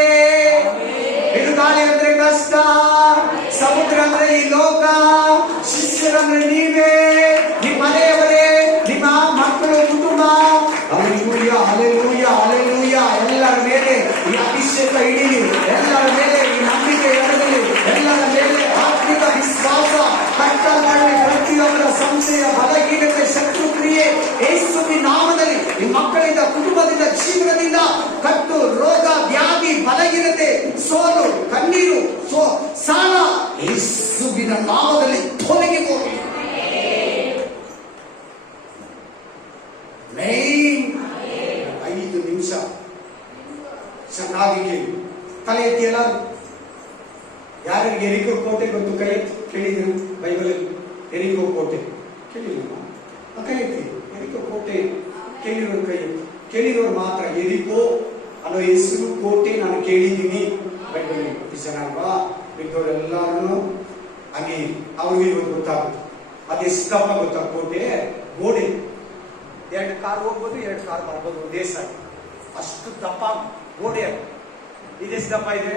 ಬಿರುಗಾಳಿ ಅಂದ್ರೆ ಕಷ್ಟ, ಸಮುದ್ರ ಅಂದ್ರೆ ಈ ಲೋಕ, ಶಿಷ್ಯರಂದ್ರೆ ನೀವೇ, ನಿಮ್ಮ ಮನೆಯವರೇ, ನಿಮ್ಮ ಮಕ್ಕಳು, ಕುಟುಂಬ. Hallelujah, hallelujah, hallelujah. ಎಲ್ಲರ ಮೇಲೆ ಈ ಅಭಿಷೇಕ ಇಡೀಲಿ, ಎಲ್ಲರ ಮೇಲೆ ಈ ನಂಬಿಕೆ ಇರಲಿ, ಎಲ್ಲರ ಮೇಲೆ ಆತ್ಮಿಕ ವಿಶ್ವಾಸ ಕಟ್ಟಲ್ಪಡಲಿ. ಪ್ರತಿಯೊಬ್ಬರ ಸಂಶಯ, ಬಲಹೀನತೆ, ಶತ್ರು ಕ್ರಿಯೆ ಯೇಸುವಿನ ನಾಮದಲ್ಲಿ ಈ ಮಕ್ಕಳಿಂದ, ಕುಟುಂಬದಿಂದ, ಜೀವನದಿಂದ ಕಟ್ಟು, ರೋಗ, ವ್ಯಾಧಿ, ಬಲಹೀನತೆ, ಸೋಲು, ಕಣ್ಣೀರು, ಸಾಲ ಯೇಸುವಿನ ನಾಮದಲ್ಲಿ ತೊಲಗಿ ಹೋಗಲಿ. ಮೈನ್ 5 ನಿಮಿಷ ಚೆನ್ನಾಗಿ ಕೇಳಿ. ತಲೆ ಎತ್ತಿಯಲ್ಲ. ಯಾರಿಗೆ ಎರಿಕೋ ಕೋಟೆ ಗೊತ್ತು? ಕೈ ಎತ್ತಿ. ಕೇಳಿದ್ರು ಬೈಬಲ್ ಎರಿಕೋ ಕೋಟೆ ಕೇಳಿಲ್ಲ? ಕೈ ಎತ್ತಿ. ಎರಿಕೋ ಕೋಟೆ ಕೇಳಿರೋರು ಕೈ ಎತ್ತಿ. ಕೇಳಿರೋರು ಮಾತ್ರ. ಎರಿಕೋ ಅನ್ನೋ ಹೆಸರು, ಕೋಟೆ ನಾನು ಕೇಳಿದ್ದೀನಿ ಬೈಬಲ್. ಜನ ಅಲ್ವಾ? ಮಿಕ್ಕವರೆಲ್ಲಾರು ಹಾಗೆ ಅವ್ರಿಗೆ ಇವತ್ತು ಗೊತ್ತಾಗುತ್ತೆ. ಅದೆಷ್ಟಪ್ಪ ಗೊತ್ತಾ? ಕೋಟೆ ಗೋಡೆ 2 ಕಾರ್ ಹೋಗ್ಬೋದು, 2 ಕಾರ್ ಬರ್ಬೋದು ಒಂದೇ ಸಾರಿ. ಅಷ್ಟು ದಪ್ಪ ಗೋಡೆ. ಇದೆಷ್ಟು ದಪ್ಪ ಇದೆ?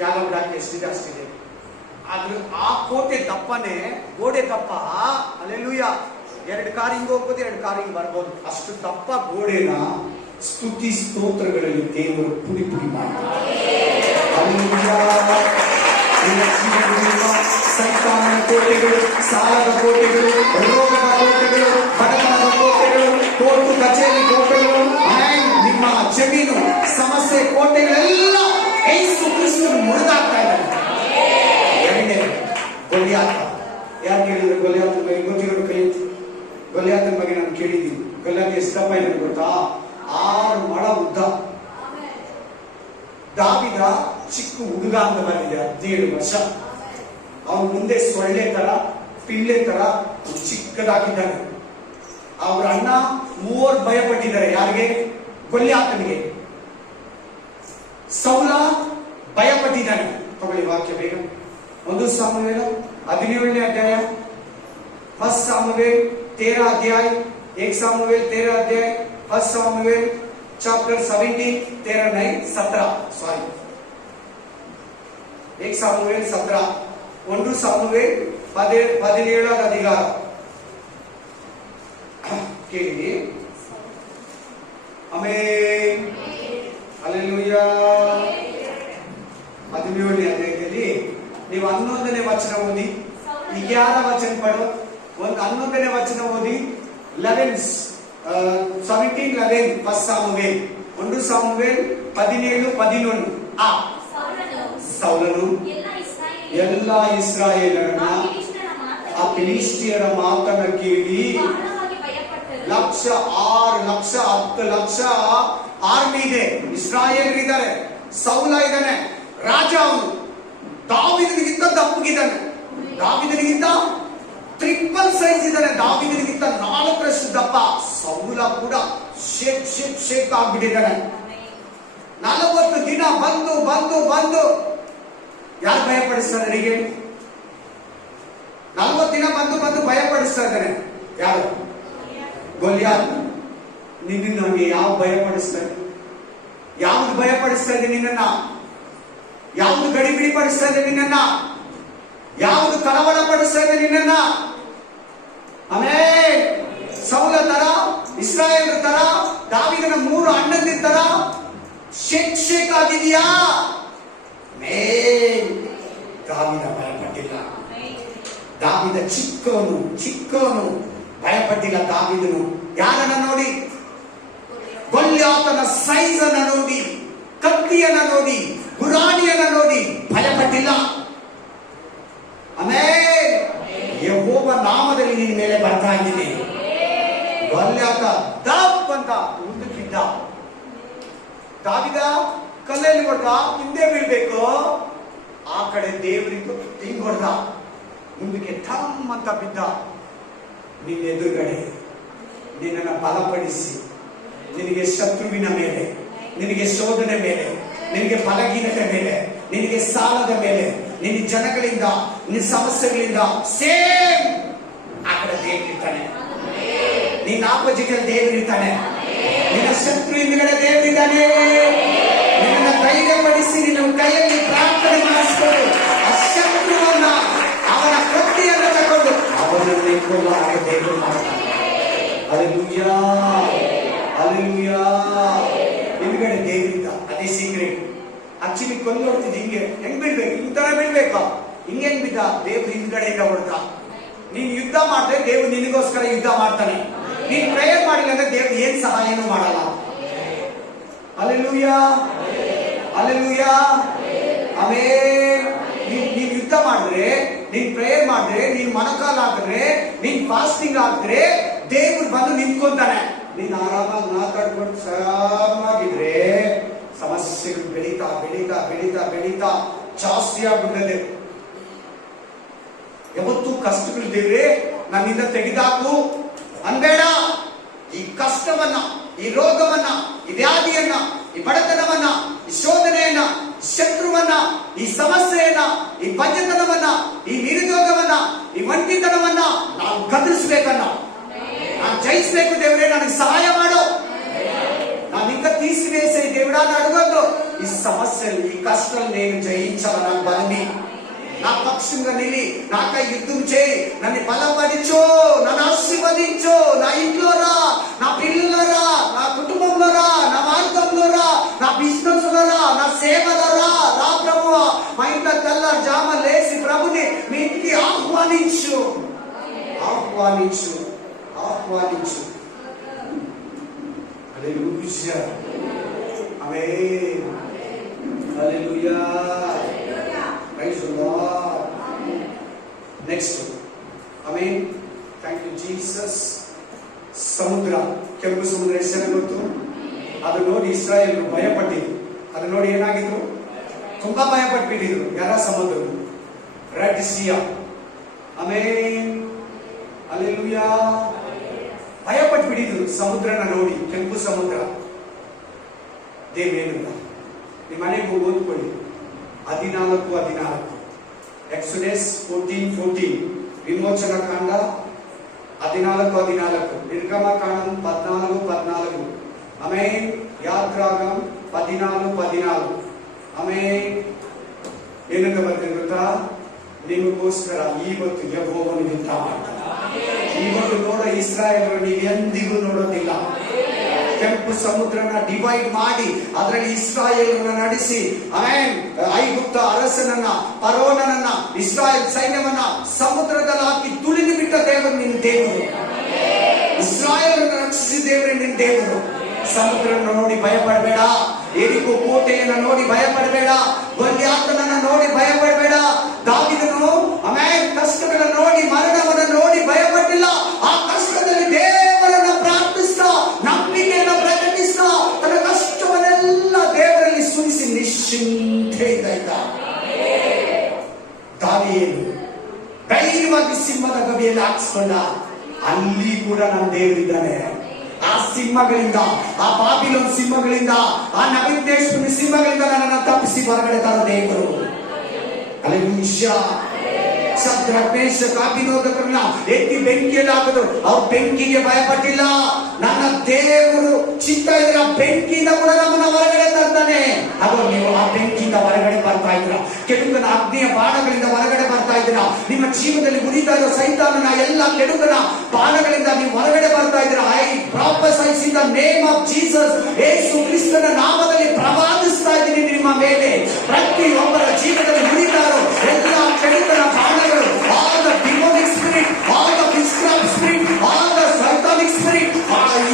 ಯಾರೋ ಬಿಡಾಕೆ ಎಷ್ಟಿದೆ ಅಷ್ಟಿದೆ. ಆದ್ರೆ ಆ ಕೋಟೆ ದಪ್ಪನೆ, ಗೋಡೆ ದಪ್ಪ. ಅಲ್ಲೆಲ್ಲೂಯ್ಯ, 2 ಕಾರ್ ಹಿಂಗ್ ಹೋಗ್ಬೋದು, 2 ಕಾರ್ ಹಿಂಗ್ ಬರ್ಬೋದು. ಅಷ್ಟು ದಪ್ಪ ಗೋಡೆನ ಸ್ತುತಿ ಸ್ತೋತ್ರಗಳಲ್ಲಿ ದೇವರು ಪುಡಿ ಪುಡಿ ಮಾಡ್ತಾರೆ. ಸೈತಾನನ ಕೋಟೆಗಳು, ಸಾಲದ ಕೋಟೆಗಳು, ರೋಗದ ಕೋಟೆಗಳು, ಬಡತನದ ಕೋಟೆಗಳು, ಕೋರ್ಟು ಕಚೇರಿ ಕೋಟೆಗಳು, ನಿಮ್ಮ ಜಮೀನು ಸಮಸ್ಯೆ ಕೋಟೆಗಳೆಲ್ಲ ಯೇಸು ಕ್ರಿಸ್ತನು ಮುರಿದಾಗ್ತಾ ಇದ್ದಾರೆ. ಎರಡನೇ ಗೊಲಿಯಾತ. ಯಾರು ಕೇಳಿದ್ರು ಗೊಲಿಯಾತನ ಬಗ್ಗೆ? ಗೊತ್ತಿರೋರು ಕೈ. ಗೊಲಿಯಾತನ ಬಗ್ಗೆ ನಾನು ಕೇಳಿದ್ದೀನಿ. ಗೊಲಿಯಾತ ಎಷ್ಟಪ್ಪ ಇದೆ ಗೊತ್ತಾ? 6 ಮೊಳ ಉದ್ದ. ದಾವಿದ ಚಿಕ್ಕ ಹುಡುಗ ಅಂತ ಬಂದಿದೆ, 17 ವರ್ಷ. ಅವನ ಮುಂದೆ ಸೊಳ್ಳೆ ತರ, ಪಿಳ್ಳೆ ತರ ಚಿಕ್ಕದಾಗಿದ್ದಾನೆ. ಅವ್ರ ಅಣ್ಣ 3 ಭಯಪಟ್ಟಿದ್ದಾರೆ. ಯಾರಿಗೆ? ಗೊಲಿಯಾತನಿಗೆ. ಸೌಲ ಭಯಪಟ್ಟಿದ್ದಾನೆ. ತಗೊಳ್ಳಿ ವಾಕ್ಯ ಬೇಗ. 1 ಸಾಮುವೇಲ 17ನೇ ಅಧ್ಯಾಯ, 1 ಸಾಮುವೇಲ್ 13 अध्याय, 1 सामुएल 13 अध्याय, 1 सामुएल चैप्टर 17 13 नहीं 17 सॉरी 1 सामुएल 17, 1 सामुएल 17 अधिकार ಕೇಳಿ. Amen, hallelujah. 17ನೇ ಅಧ್ಯಾಯದಲ್ಲಿ ನೀವು 11ನೇ ವಚನ ಓದಿ. 11 ವಚನ ಪಡು. 11ನೇ ವಚನ ಓದಿ. 17:11 1 ಸಾಮುವೇಲ್, 1 ಸಾಮುವೇಲ್ 17:11. ಸೌಲನು ಎಲ್ಲ ಇಸ್ರಾಯೇಲರನ್ನ ಆ ಫಿಲಿಷ್ಟಿಯರ ಮಾತನ್ನ ಕೇಳಿ 1,00,000 6,00,000 10,00,000 ಆರ್ಮಿ ಇದೆ, ಇಸ್ರಾಯೇಲರಿದ್ದಾರೆ, ಸೌಲ ಇದ್ದಾನೆ, ರಾಜ. ಅವನು ದಾವೀದನಿಗಿಂತ ದಪ್ಪಗಿದ್ದಾನೆ, ದಾವೀದನಿಗಿಂತ ಟ್ರಿಪಲ್ ಸೈಜ್ ಇದ್ದಾನೆ, ದಾವೀದನಿಗಿಂತ 4ರಷ್ಟು ದಪ್ಪ. ಸೌಲ ಕೂಡ ಶೇಕ್ ಆಗ್ಬಿಟ್ಟಿದ್ದಾನೆ. 40 ದಿನ ಬಂದು ಬಂದು ಬಂದು ಯಾರು ಭಯಪಡಿಸ್ತಾರೆ ನನಗೆ? 40 ದಿನ ಬಂದು ಬಂದು ಭಯಪಡಿಸ್ತಾ ಇದ್ದಾನೆ. ಯಾರು? ಗೊಲಿಯಾತ. ನಿನ್ನ ನನಗೆ ಯಾವ ಭಯಪಡಿಸ್ತಾ ಇದೆ? ಯಾವ್ದು ಭಯಪಡಿಸ್ತಾ ಇದೆ ನಿನ್ನನ್ನ? ಯಾವ್ದು ಗಡಿಬಿಡಿ ಪಡಿಸ್ತಾ ಇದೆ ನಿನ್ನನ್ನ? ಯಾವುದು ಕಳವಳ ಪಡಿಸ್ತಾ ಇದೆ ನಿನ್ನನ್ನ? ಆಮೇಲೆ ಸೌಲ ತರ, ಇಸ್ರಾಯೇಲ್ ತರ, ದಾವೀದನ 3 ಅಣ್ಣಂದಿರ ತರ ಶೇಕ್ ಆಗಿದೆಯಾ? ದಾವೀದ ಭಯಪಟ್ಟಿಲ್ಲ. ದಾವೀದ ಚಿಕ್ಕವನು ಭಯಪಟ್ಟಿಲ್ಲ. ದಾವೀದನು ಯಾರನ್ನ ನೋಡಿ? ಗೊಲ್ಯಾತನ ಸೈಜ್ ಅನ್ನ ನೋಡಿ, ಕತ್ತಿಯನ್ನ ನೋಡಿ, ಗುರಾಣಿಯನ್ನ ನೋಡಿ ಭಯಪಟ್ಟಿಲ್ಲ. ಆಮೇಲೆ ಯೆಹೋವ ನಾಮದಲ್ಲಿ ನಿನ್ನ ಮೇಲೆ ಬರ್ತಾ ಇದ್ದೀನಿ. ಗೊಲ್ಯಾತ ದಪ್ ಅಂತ ಮುಂದಕ್ಕಿದ್ದ. ದಾವೀದ ಕಲ್ಲಲ್ಲಿ ಹೊಡೆದ, ಹಿಂದೆ ಬೀಳ್ಬೇಕು. ಆ ಕಡೆ ದೇವರಿಗೂ ಹಿಂಗ್ ಹೊಡೆದ, ಮುಂದಕ್ಕೆ ಥಮ್ ಅಂತ ಬಿದ್ದ. ನಿನ್ನ ಎದುರುಗಡೆ ನಿನ್ನನ್ನು ಬಲಪಡಿಸಿ, ನಿನಗೆ ಶತ್ರುವಿನ ಮೇಲೆ, ನಿನಗೆ ಶೋಧನೆ ಮೇಲೆ, ನಿನಗೆ ಬಲಹೀನತೆ ಮೇಲೆ, ನಿನಗೆ ಸಾಲದ ಮೇಲೆ, ನಿನ್ನ ಜನಗಳಿಂದ, ನಿನ್ನ ಸಮಸ್ಯೆಗಳಿಂದ ಸೇಮ್ ಆ ಕಡೆ ದೇವರಿರ್ತಾನೆ. ನಿನ್ನ ಆಪೋಸಿಟ್ ದೇವರಿರ್ತಾನೆ. ನಿನ್ನ ಶತ್ರು ಹಿಂದ್ಗಡೆ ದೇವರಿದ್ದಾನೆ. ನಿನ್ನ ಧೈರ್ಯಪಡಿಸಿ ನಿನ್ನ ಕೈಯಲ್ಲಿ ಪ್ರಾರ್ಥನೆ ಮಾಡಿಸಿಕೊಂಡು ಆ ಶತ್ರುವನ್ನ, ಅವನ ಕತ್ತಿಯನ್ನು ತಗೊಂಡು ಅವನನ್ನೇ ಕೊಲ್ಲಾಗೆ ದೇವರು ಮಾಡ್ತಾನೆ. Hallelujah, hallelujah. ಹಿಂದ್ಗಡೆ ದೇವರಿದ್ದ. ಅದೇ ಸೀಕ್ರೆಟ್. ಆಕ್ಚುಲಿ ಕೊಲ್ಲು ಹೊಡ್ತಿದ್ದು ಹಿಂಗೆ, ಹೆಂಗ್ ಬೀಳ್ಬೇಕು? ಈ ತರ ಬೀಳ್ಬೇಕಾ? ಹಿಂಗೇನ್ ಬಿದ್ದ? ದೇವ್ರು ಹಿಂದ್ಗಡೆಯಿಂದ ಹೊಡ್ದ. ನೀನ್ ಯುದ್ಧ ಮಾಡಿದ್ರೆ ದೇವ್ರು ನಿನಗೋಸ್ಕರ ಯುದ್ಧ ಮಾಡ್ತಾನೆ. ನೀನ್ ಪ್ರೇಯರ್ ಮಾಡಿಲ್ಲ ಅಂದ್ರೆ ದೇವ್ರು ಏನ್ ಸಹಾಯನೂ ಮಾಡಲ್ಲ. Hallelujah, hallelujah. ಆಮೇಲೆ ನೀನ್ ಯುದ್ಧ ಮಾಡಿದ್ರೆ, ನೀನ್ ಪ್ರೇಯರ್ ಮಾಡಿದ್ರೆ, ನೀನ್ ಮೊಣಕಾಲ್ ಹಾಕಿದ್ರೆ, ನೀನ್ ಫಾಸ್ಟಿಂಗ್ ಹಾಕಿದ್ರೆ ದೇವ್ರು ಬಂದು ನಿಂತ್ಕೊಂತಾನೆ. ನೀನ್ ಆರಾಮಾಗಿ ಮಾತಾಡ್ಕೊಂಡು ಆರಾಮಾಗಿದ್ರೆ ಸಮಸ್ಯೆಗಳು ಬೆಳೀತಾ ಬೆಳೀತಾ ಬೆಳೀತಾ ಬೆಳೀತಾ ಜಾಸ್ತಿ ಆಗ್ಬಿಡ್ತದೆ. ಯಾವತ್ತೂ ಕಷ್ಟಗಳು ದೇವ್ರೆ ನನ್ನಿಂದ ತೆಗೆದಾಕು ಅನ್ಬೇಡ. ಈ ಕಷ್ಟವನ್ನ, ಈ ರೋಗವನ್ನ, ಈ ವ್ಯಾಧಿಯನ್ನ, ಈ ಬಡತನವನ್ನ, ಈ ಶೋಧನೆಯನ್ನ, ಶತ್ರುವನ್ನ, ಈ ಸಮಸ್ಯೆಯನ್ನ, ಈ ಬಂಜತನವನ್ನ, ಈ ನಿರುದ್ಯೋಗವನ್ನ, ಈ ಒಂಟಿತನವನ್ನ ನಾನು ಗದರಿಸ್ಬೇಕನ್ನ, ನಾನು ಜಯಿಸ್ಬೇಕು. ದೇವ್ರೆ ನನಗೆ ಸಹಾಯ ಮಾಡು. ನಾನು ఇంకా తీసివేసే దేవుడా అని అడగొద్దు. ఈ సమస్యలు, ఈ కష్టాలు నేను జయించాల, నాకు బలని, నా పక్షంగా నిలి, నాకై యుద్ధం చేయి, నన్ను బలపడించు, నన్ను ఆశీర్వదించు, నా ఇంట్లో రా, నా పిల్లల రా, నా కుటుంబంలో రా, నా మార్గంలో రా, నా బిజినెస్ లో రా, నా సేవలో రా. రా ప్రభువా, మా ఇంట్లో తెల్లారు జామ లేసి ప్రభుని మీ ఇంటికి ఆహ్వానించు, ఆహ్వానించు, ఆహ్వానించు. Hallelujah, amen, hallelujah, praise the Lord. Next, amen, thank you Jesus. ಸಮುದ್ರ, ಕೆಂಪು ಸಮುದ್ರ ಹೆಸರು ಗೊತ್ತು? ಅದು ನೋಡಿ ಇಸ್ರಾಯೇಲರು ಭಯಪಟ್ಟಿದ್ರು. ಅದು ನೋಡಿ ಏನಾಗಿದ್ರು? ತುಂಬಾ ಭಯಪಟ್ಬಿಟ್ಟಿದ್ರು. ಯಾರ ಸಮುದ್ರ? ರೆಡ್ ಸಿಯಾ. ಆಮೇನ್, ಹಲ್ಲೆಲೂಯಾ. ಭಯಪಟ್ಬಿಟ್ಟಿದ್ರು ಸಮುದ್ರನ ನೋಡಿ, ಕೆಂಪು ಸಮುದ್ರ. ದೇವೇನಿಲ್ಲ, ನಿಮ್ಮ ಮನೆಗೆ ಹೋಗಿ ಓದ್ಕೊಳ್ಳಿ 14:14, ಎಕ್ಸೋಡಸ್ 14:14, ವಿಮೋಚನ ಕಾಂಡ 14:14, ನಿರ್ಗಮಕಾಂಡ 14:14, ಆಮೇನ್, ಯಾತ್ರಾಗಮ 14:14. ಆಮೇನ್, ಏನಂತ ಬರ್ತೀನಿ ಗೊತ್ತಾ? ನಿಮಗೋಸ್ಕರ ಇವತ್ತು ಯೆಹೋವನು ಯುದ್ಧ ಮಾಡ್ತಾನೆ. ಇವತ್ತು ನೋಡೋ ಇಸ್ರಾಯೇಲರು ನೀವು ಎಂದಿಗೂ ನೋಡೋದಿಲ್ಲ. ಕೆಂಪು ಸಮುದ್ರನ ಡಿವೈಡ್ ಮಾಡಿ ಅದರಲ್ಲಿ ಇಸ್ರಾಯೇಲರನ್ನ ನಡೆಸಿ, ಆಮೇನ್, ಐಗುಪ್ತ ಅರಸನನ್ನ, ಫರೋನನ್ನ, ಇಸ್ರಾಯೇಲ್ ಸೈನ್ಯವನ್ನ ಸಮುದ್ರದಲ್ಲಿ ಹಾಕಿ ತುಳಿದು ಬಿಟ್ಟ ದೇವರು ನಿನ್ನ ದೇವರು. ಇಸ್ರಾಯೇಲರನ್ನ ರಕ್ಷಿಸಿ ದೇವರೇ ನಿನ್ನ ದೇವರು. ಸಮುದ್ರನ ನೋಡಿ ಭಯಪಡಬೇಡ, ಎರಿಕೋ ಕೋಟೆಯನ್ನ ನೋಡಿ ಭಯಪಡಬೇಡ, ಗೊಲ್ಯಾತನನ್ನ ನೋಡಿ ಭಯಪಡಬೇಡ. ದಾವೀದನು ಆಮೇಲೆ ಕಷ್ಟಗಳ ನೋಡಿ, ಮರಣವನ್ನ ನೋಡಿ ಭಯಪಟ್ಟಿಲ್ಲ. ಆ ಕಷ್ಟದಲ್ಲಿ ದೇವರನ್ನ ಪ್ರಾರ್ಥಿಸ್ತಾ, ನಂಬಿಕೆಯನ್ನ ಪ್ರಕಟಿಸ್ತಾ, ತನ್ನ ಕಷ್ಟವನ್ನೆಲ್ಲ ದೇವರಲ್ಲಿ ಸುರಿಸಿ ನಿಶ್ಚಿಂತೆಯಿಂದ ಇದ್ದ. ದಾನಿಯೇಲನು ಧೈರ್ಯವಾಗಿ ಸಿಂಹದ ಗವಿಯಲ್ಲಿ ಹಾಕಿಸ್ಕೊಂಡ. ಅಲ್ಲಿ ಕೂಡ ನನ್ನ ದೇವರಿದ್ದಾನೆ. ಆ ಸಿಂಹಗಳಿಂದ, ಆ ಬಾಬಿಲೋನ್ ಸಿಂಹಗಳಿಂದ, ಆ ನಬೂಕದ್ನೆಚ್ಚರನ ಸಿಂಹಗಳಿಂದ ನನ್ನನ್ನು ತಪ್ಪಿಸಿ ಹೊರಗಡೆ ತರೋ ದೇವರು. ಹಲ್ಲೆಲೂಯಾ. ಶದ್ರಕ್, ಮೇಷಕ್, ಅಬೇದ್ನೆಗೋರನ್ನ ಎತ್ತಿ ಬೆಂಕಿಯಲ್ಲಿ ಹಾಕಿದ್ರು. ಅವ್ರು ಬೆಂಕಿಗೆ ಭಯಪಟ್ಟಿಲ್ಲ. ನನ್ನ ದೇವರು ಚಿತ್ತ ಇದ್ರೆ ಆ ಬೆಂಕಿಯಿಂದ ಕೂಡ ನಮ್ಮನ್ನ ಹೊರಗಡೆ ತರ್ತಾನೆ. ಅದು ನೀವು ಆ ಬೆಂಕಿಯಿಂದ ಹೊರಗಡೆ ಬರ್ತಾ ಇದ್ದೀರಾ, ಕೆಡುಕನ ಅಗ್ನಿಯ ಬಾಣಗಳಿಂದ ಹೊರಗಡೆ ಬರ್ತಾ ಇದ್ದೀರಾ. ನಿಮ್ಮ ಜೀವನದಲ್ಲಿ ಉರಿತಾ ಇರೋ ಸೈತಾನನ ಎಲ್ಲ ಕೆಡುಕನ ಬಾಣಗಳಿಂದ ನೀವು ಹೊರಗಡೆ ಬರ್ತಾ ಇದ್ದೀರಾ. I prophesize in the name of Jesus. Yesu ಕ್ರಿಸ್ತನ ನಾಮದಲ್ಲಿ ಪ್ರವಾದಿಸ್ತಾ ಇದ್ದೀನಿ ನಿಮ್ಮ ಮೇಲೆ. ಪ್ರತಿಯೊಬ್ಬರ ಜೀವನದಲ್ಲಿ ಉರಿತಾ ಇರೋ ಎಲ್ಲ ಕೆಡುಕನ ಬಾಣಗಳು, all the demonic spirit, all the witchcraft spirit, all the satanic spirit,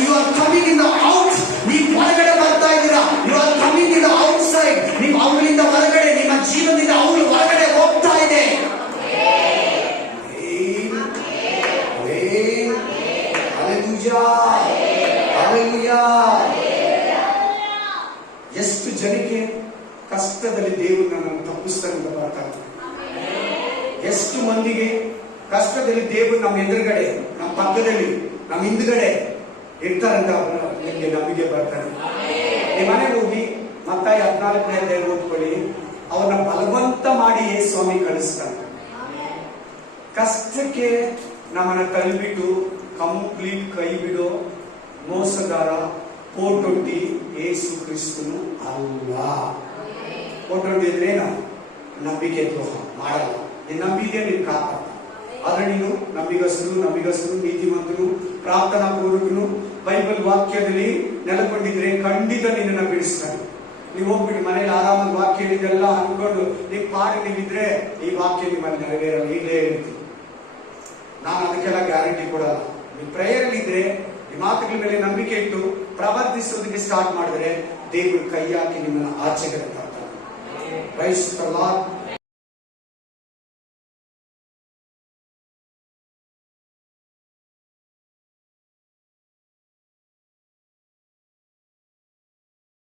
you are coming in the out. ನೀವು ಹೊರಗಡೆ ಬರ್ತಾ ಇದ್ದೀರಾ. You are coming in the outside. ನೀವು ಅವಳಿಂದ ಹೊರಗಡೆ, ನಿಮ್ಮ ಜೀವನದಿಂದ ಅವಳು ಹೊರಗಡೆ ಹೋಗ್ತಾ ಇದೆ. Hallelujah, hallelujah. ಎಷ್ಟು ಜನಕ್ಕೆ ಕಷ್ಟದಲ್ಲಿ ದೇವರು ನನ್ನನ್ನು ತಪ್ಪಿಸ್ತಾನೆ ಅಂತ ಬರ್ತಾರೆ. ಎಷ್ಟು ಮಂದಿಗೆ ಕಷ್ಟದಲ್ಲಿ ದೇವರು ನಮ್ಮ ಎದುರುಗಡೆ, ನಮ್ಮ ಪಕ್ಕದಲ್ಲಿ, ನಮ್ಮ ಹಿಂದುಗಡೆ ಇರ್ತಾರಂತ ನಿಮಗೆ ನಂಬಿಕೆ ಬರ್ತಾರೆ. ನಿಮ್ಮ ಮನೆಗೆ ಹೋಗಿ ಮತ್ತಾಯ 14ನೇ ಅಧ್ಯಾಯ ಓದ್ಕೊಳ್ಳಿ. ಅವ್ರನ್ನ ಬಲವಂತ ಮಾಡಿ ಸ್ವಾಮಿ ಕಳಿಸ್ತಾನೆ. ಕಷ್ಟಕ್ಕೆ ನಮ್ಮನ್ನ ತಳ್ಳಿಬಿಟ್ಟು ಕಂಪ್ಲೀಟ್ ಕೈ ಬಿಡೋ ಮೋಸಗಾರ ಕೋಟೊಟ್ಟಿ ಯೇಸು ಕ್ರಿಸ್ತನು ಅಲ್ಲ. ಕೋಟೊಟ್ಟಿ ಇದ್ರೇನು? ನಂಬಿಕೆ ದ್ರೋಹ ಮಾಡಲ್ಲ. ನೀನು ನಂಬಿದ್ಯಾ, ನೀನು ಕಾಪಾಡ. ಆದ್ರೆ ನೀನು ನಂಬಿಗಸ್ತರು, ನೀತಿವಂತನು, ಪ್ರಾರ್ಥನಾ ಪೂರ್ವಕನು, ಬೈಬಲ್ ವಾಕ್ಯದಲ್ಲಿ ನೆಲೆಗೊಂಡಿದ್ರೆ ಖಂಡಿತ ನಿನ್ನನ್ನು ಬಿಡಿಸ್ತಾನೆ. ನೀವು ಹೋಗ್ಬಿಟ್ಟು ಮನೇಲಿ ಆರಾಮಾಗಿ ವಾಕ್ಯ ಹೇಳಿದೆಲ್ಲ ಅನ್ಕೊಂಡು ನೀವು ಪಾಡಿ ನೀವಿದ್ರೆ ಈ ವಾಕ್ಯ ನಿಮ್ಮಲ್ಲಿ ನೆರವೇರಲ್ಲ. ಈಗಲೇ ಹೇಳ್ತೀನಿ, ನಾನು ಅದಕ್ಕೆಲ್ಲ ಗ್ಯಾರಂಟಿ ಕೊಡಲ್ಲ. ನೀವು ಪ್ರೇಯರ್ ಇದ್ರೆ ಈ ಮಾತುಗಳ ಮೇಲೆ ನಂಬಿಕೆ ಇಟ್ಟು ಪ್ರವರ್ತಿಸೋದಕ್ಕೆ ಸ್ಟಾರ್ಟ್ ಮಾಡಿದ್ರೆ ದೇವರು ಕೈ ಹಾಕಿ ನಿಮ್ಮನ್ನ ಆಚೆಗೆ ತರ್ತಾನೆ. Price the lord.